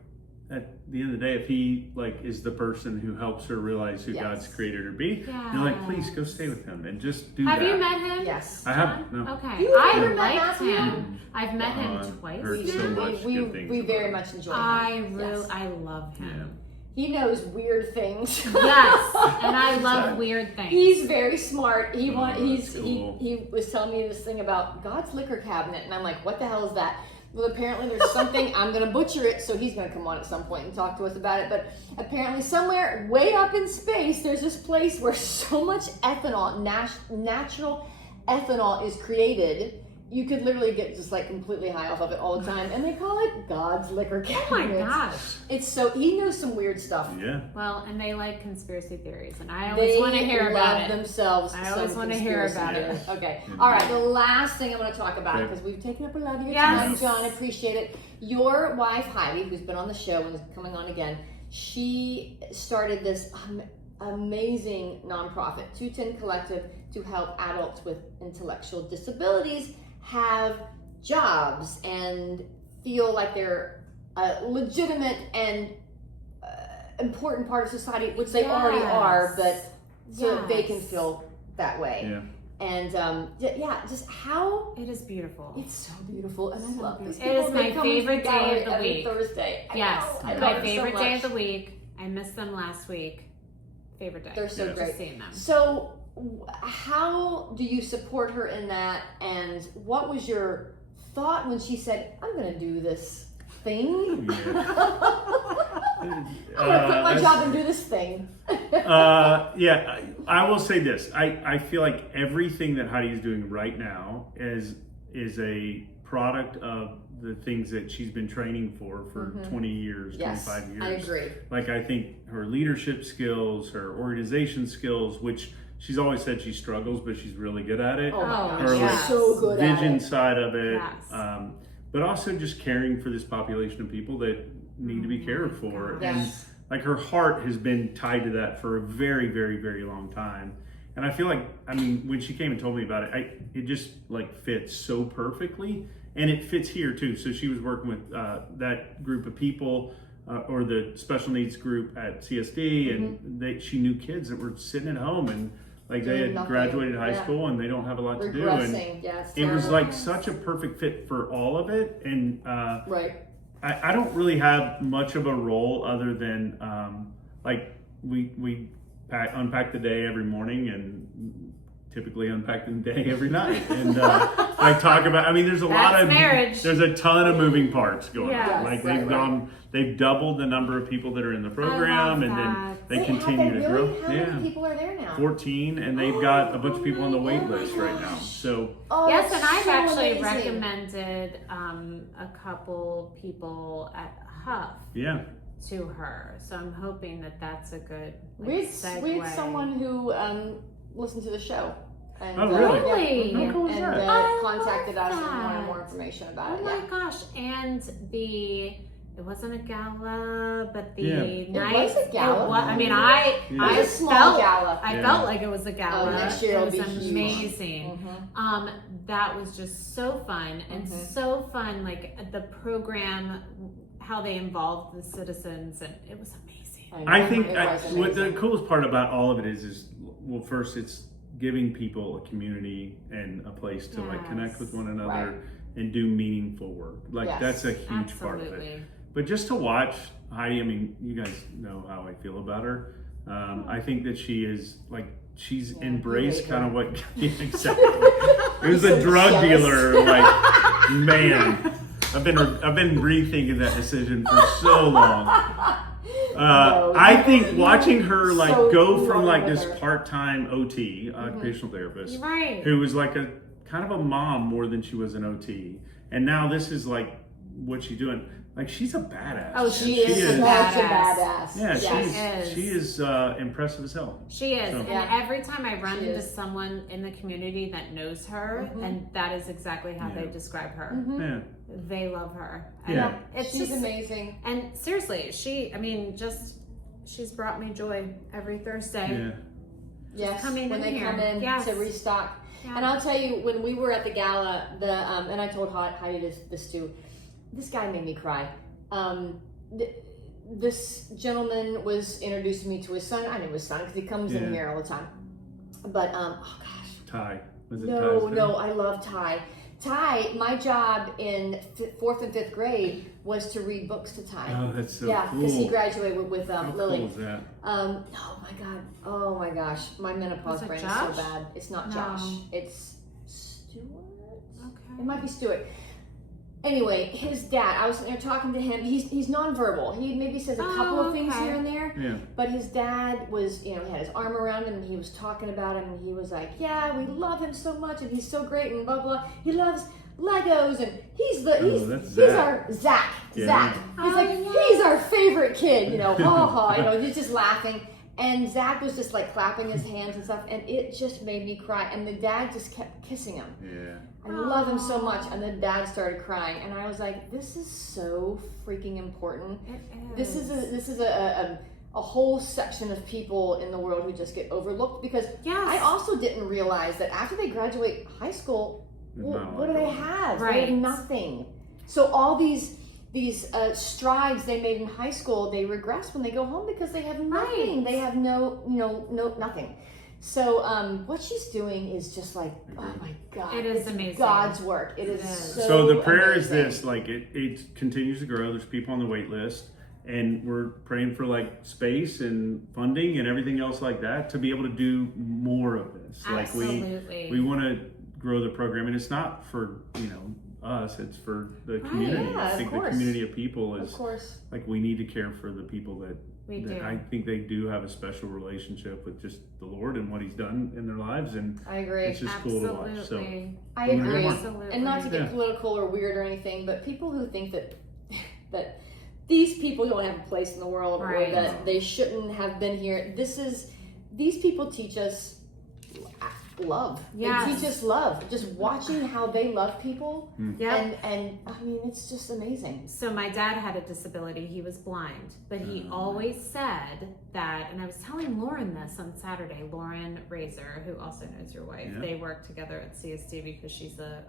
at the end of the day, if he like is the person who helps her realize who Yes. God's created her to be, Yeah. you're like, please go stay with him and just do Have that. you met him? Yes. I haven't. No. Okay. You've I never met liked Matthew? him. I've met him I've twice heard now. so much good things we about very him. much enjoy him. I Yes. love him. He knows weird things. Yes, and I love weird things. He's very smart. that's cool. He was telling me this thing about God's liquor cabinet, and I'm like, what the hell is that? Well, apparently there's something, I'm going to butcher it, so he's going to come on at some point and talk to us about it. But apparently somewhere way up in space, there's this place where so much ethanol, natural ethanol is created. You could literally get just like completely high off of it all the time. And they call it God's liquor cabinet. Oh my gosh. It's so, he knows some weird stuff. Yeah. Well, and they like conspiracy theories, and I always want to hear about it. Themselves. I always want to hear about it. Okay. All right. The last thing I want to talk about, Okay. because we've taken up a lot of your Yes. time, John. I appreciate it. Your wife, Heidi, who's been on the show and is coming on again, she started this amazing nonprofit, 210 Collective, to help adults with intellectual disabilities have jobs and feel like they're a legitimate and important part of society, which they already are, but so that they can feel that way. Yeah. And just how It is beautiful. it's so beautiful, and I love these It people. is They my come into favorite day gallery of the every week. Thursday. I Yes, know. I love my it so favorite day much. of the week. I missed them last week. Favorite day. They're so Yes. great. Just seeing them. So, how do you support her in that? And what was your thought when she said, "I'm going to do this thing"? I'm going to quit my job and do this thing. Yeah, I will say this. I feel like everything that Heidi is doing right now is a product of the things that she's been training for 20 years, Yes, 25 years. I agree. Like, I think her leadership skills, her organization skills, which she's always said she struggles, but she's really good at it. Oh my gosh, Her she's yes. so good at vision it. side of it. Yes. But also just caring for this population of people that need to be cared for. And Yes. like, her heart has been tied to that for a very, very, very long time. And I feel like, I mean, when she came and told me about it, it just like fits so perfectly, and it fits here too. So she was working with that group of people, or the special needs group at CSD, and she knew kids that were sitting at home and like they Doing had nothing. graduated high Yeah. school and they don't have a lot to do. And Regressing, yes. it was terrible. like such a perfect fit for all of it. And Right. I don't really have much of a role other than like we unpack the day every morning and typically unpack the day every night, and I talk about. I mean, there's a lot That's of marriage. There's a ton of moving parts going Yeah. on. Like Right. they've doubled the number of people that are in the program, and then that. they Wait, continue have they to really? grow. How Yeah. many people are there now? 14, and they've got a bunch of people on the wait Oh my list right now. gosh. So Oh, Yes, that's and I've so actually amazing. recommended a couple people at Huff yeah, to her. So I'm hoping that that's a good We segue. had someone who listened to the show. And, Oh, really? Really? How cool is and that? I contacted us and love wanted that. more information about Oh it. my Yeah. gosh! And it wasn't a gala, but the Yeah. night. It was a gala. I mean, Yeah. I It was a small felt gala. I Yeah. felt like it was a gala. next year it it'll was be huge. amazing. Mhm. That was just so fun and so fun. Like the program, how they involved the citizens, and it was amazing. I think It was what the amazing. coolest part about all of it is well, first it's giving people a community and a place to like connect with one another Right. and do meaningful work. Like Yes. that's a huge part of it. Absolutely. But just to watch Heidi, I mean, you guys know how I feel about her. I think that she is like she's embraced you hate kind her. of what exactly. It was a so drug jealous. dealer, like man. I've been rethinking that decision for so long. I think watching her like so go from wrong like with this her. part-time OT, occupational therapist, Right. who was like a kind of a mom more than she was an OT, and now this is like what she's doing. Like she's a badass. Oh, She is such a badass. Yeah, Yes. she is impressive as hell. She is, So- and Yeah. every time I run She into is. someone in the community that knows her, and that is exactly how they Yeah. describe her. Yeah, They love her. Yeah. And it's She's just amazing. And seriously, she's brought me joy every Thursday. yeah. Yes, coming when in they here. come in Yes. to restock. Yeah. And I'll tell you, when we were at the gala, and I told Heidi this too, this guy made me cry. This gentleman was introducing me to his son. I knew his son because he comes in here all the time. But, oh gosh. Ty. Was it No, I love Ty. Ty, my job in 4th and 5th grade was to read books to Ty. Oh, that's so cool. Yeah, because he graduated with How Lily. cool is that? Oh my gosh, my menopause brain is so bad. It's not No. Josh. It's Stuart. Okay. It might be Stuart. Anyway, his dad. I was sitting there talking to him. He's nonverbal. He maybe says a couple of things here and there. Yeah. But his dad was, he had his arm around him and he was talking about him and he was like, "Yeah, we love him so much and he's so great and blah blah. He loves Legos and he's our Zach. Yeah. Zach. He's like he's our favorite kid. Ha ha. He's just laughing." And Zach was just like clapping his hands and stuff, and it just made me cry. And the dad just kept kissing him. Yeah. I love him so much. And the dad started crying, and I was like, "This is so freaking important. This is a whole section of people in the world who just get overlooked." Because I also didn't realize that after they graduate high school, what do they have? Right. They have nothing. So all these strides they made in high school, they regress when they go home because they have nothing. Right. They have no nothing. So what she's doing is just like, oh my God. It is amazing. God's work. It is so the prayer amazing. is this, like it continues to grow. There's people on the wait list, and we're praying for like space and funding and everything else like that to be able to do more of this. Absolutely. Like we want to grow the program, and it's not for us, it's for the community. Yeah, I think the community of people is like we need to care for the people that I think they do have a special relationship with just the Lord and what He's done in their lives, and I agree. It's just cool to watch. So I agree. Absolutely. And not to get political or weird or anything, but people who think that these people don't have a place in the world or that they shouldn't have been here. These people teach us love. Yes. They teach us love. Just watching how they love people. Yep. And I mean, it's just amazing. So my dad had a disability. He was blind, but he always said that, and I was telling Lauren this on Saturday, Lauren Razor, who also knows your wife. Yeah. They work together at CSD because she's a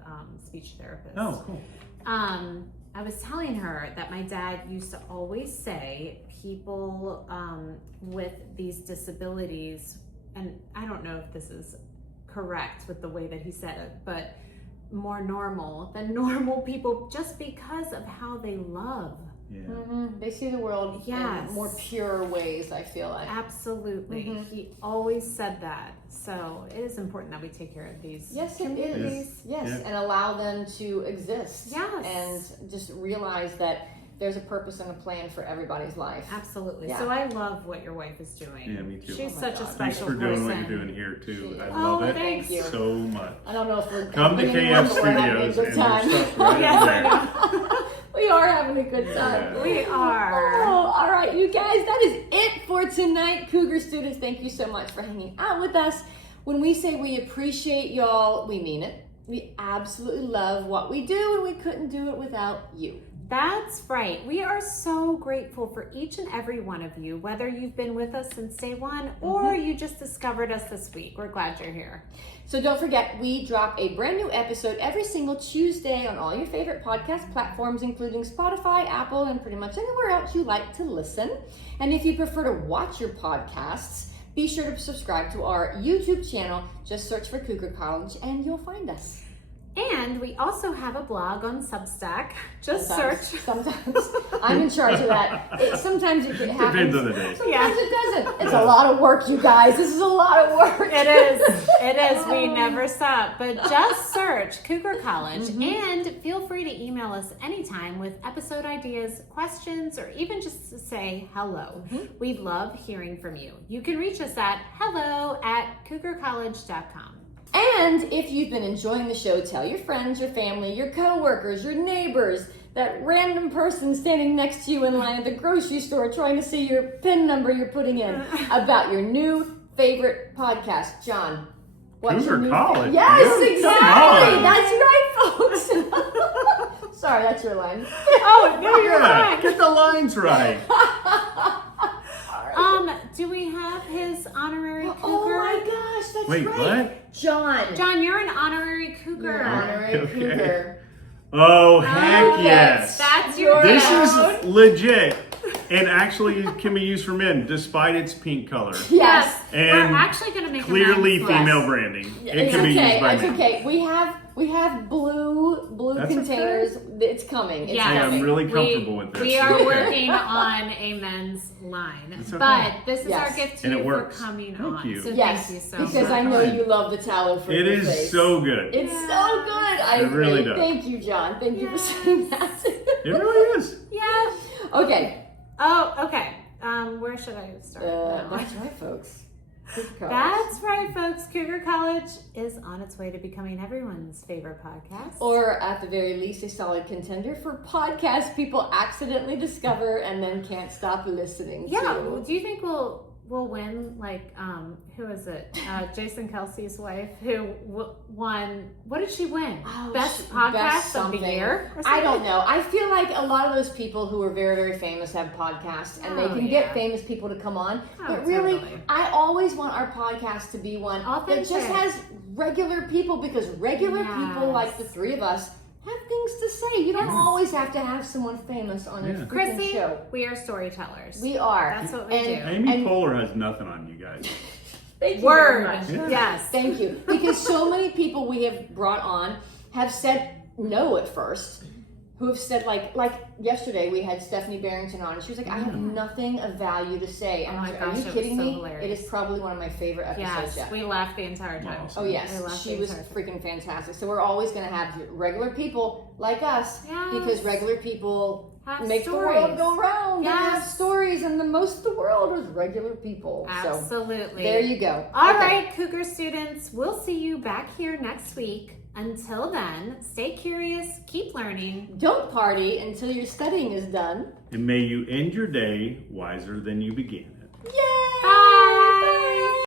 speech therapist. Oh, cool. I was telling her that my dad used to always say people with these disabilities, and I don't know if this is correct with the way that he said it, but more normal than normal people just because of how they love. Yeah. Mm-hmm. They see the world in more pure ways, I feel like. Absolutely. He always said that. So it is important that we take care of these communities. Yes, and allow them to exist. Yes. And just realize that there's a purpose and a plan for everybody's life. Absolutely. Yeah. So I love what your wife is doing. Yeah, me too. She's Oh my such a God. special Thanks for person. doing what you're doing here too. I love it thank you. so much. I don't know if we're Come to KF Studios and there's stuff right there. We are having a good time. Yeah. We are. Oh, all right, you guys, that is it for tonight. Cougar students, thank you so much for hanging out with us. When we say we appreciate y'all, we mean it. We absolutely love what we do, and we couldn't do it without you. That's right. We are so grateful for each and every one of you, whether you've been with us since day one or you just discovered us this week. We're glad you're here. So don't forget, we drop a brand new episode every single Tuesday on all your favorite podcast platforms, including Spotify, Apple, and pretty much anywhere else you like to listen. And if you prefer to watch your podcasts, be sure to subscribe to our YouTube channel. Just search for Cougar College and you'll find us. And we also have a blog on Substack. Just Sometimes. search. Sometimes. I'm in charge of that. Sometimes it happens. Depends on the day. Sometimes it doesn't. It's a lot of work, you guys. This is a lot of work. It is. It is. We never stop. But just search Cougar College and feel free to email us anytime with episode ideas, questions, or even just to say hello. We love hearing from you. You can reach us at hello@cougarcollege.com. And if you've been enjoying the show, tell your friends, your family, your coworkers, your neighbors, that random person standing next to you in line at the grocery store trying to see your PIN number you're putting in about your new favorite podcast. John, what's your new College. Yes, Yeah, exactly. That's right, folks. Sorry, that's your line. Oh, no, you're fine. Get the lines right. Do we have his honorary cougar? Oh my my gosh, that's Wait, right. what? John, you're an honorary cougar. you're an honorary Okay. cougar. Oh, heck yes. That's your This code. is legit. And actually can be used for men, despite its pink color. Yes. And we're actually going to make clearly a men's female list. branding. It It's can be okay. used by It's men. okay. We have blue That's containers. It's coming. It's Yes. I coming. am really comfortable with this. We are Okay. working on a men's line. It's okay. But this is Yes. our gift to And you it for works. coming Thank on. you. So Yes, thank you so because much. I know Fine. you love the tallow for It your is face. so good. It's Yeah. so good. I It agree. really does. Thank you, John. Thank you for Yes. saying that. It really is. Yeah. Okay. Oh, okay. Where should I start? now? That's right, folks. Cougar College. That's right, folks. Cougar College is on its way to becoming everyone's favorite podcast. Or at the very least, a solid contender for podcasts people accidentally discover and then can't stop listening yeah. to. Do you think we'll win? Like, who is it? Jason Kelsey's wife, who won. What did she win? Oh, Best best podcast of something. the year? Or I don't something? know. I feel like a lot of those people who are very, very famous have podcasts and they Oh, can yeah. get famous people to come on. Oh, But really, totally. I always want our podcast to be one that just Authentic. has regular people because regular people like Yes. the three of us have things to say. You don't Yes. always have to have someone famous on your Yeah. freaking Chrissy, show. we are storytellers. We are. That's what we And- do. Amy And- Poehler has nothing on you guys. Thank you Word. very much. Yeah. Yes. Thank you. Because so many people we have brought on have said no at first. Who have said like yesterday we had Stephanie Barrington on and she was like, I have nothing of value to say. And Oh I was my like, are gosh, you it was kidding so me? hilarious. It is probably one of my favorite episodes Yes, yet. we laughed the entire time. Awesome. Oh yes, I laughed she the was entire time. freaking fantastic. So we're always going to have regular people like us Yes. because regular people Have make the stories. world go round. They have Yes. stories, and the most of the world is regular people. So Absolutely. there you go. All Okay. right, Cougar students, we'll see you back here next week. Until then, stay curious, keep learning. Don't party until your studying is done. And may you end your day wiser than you began it. Yay!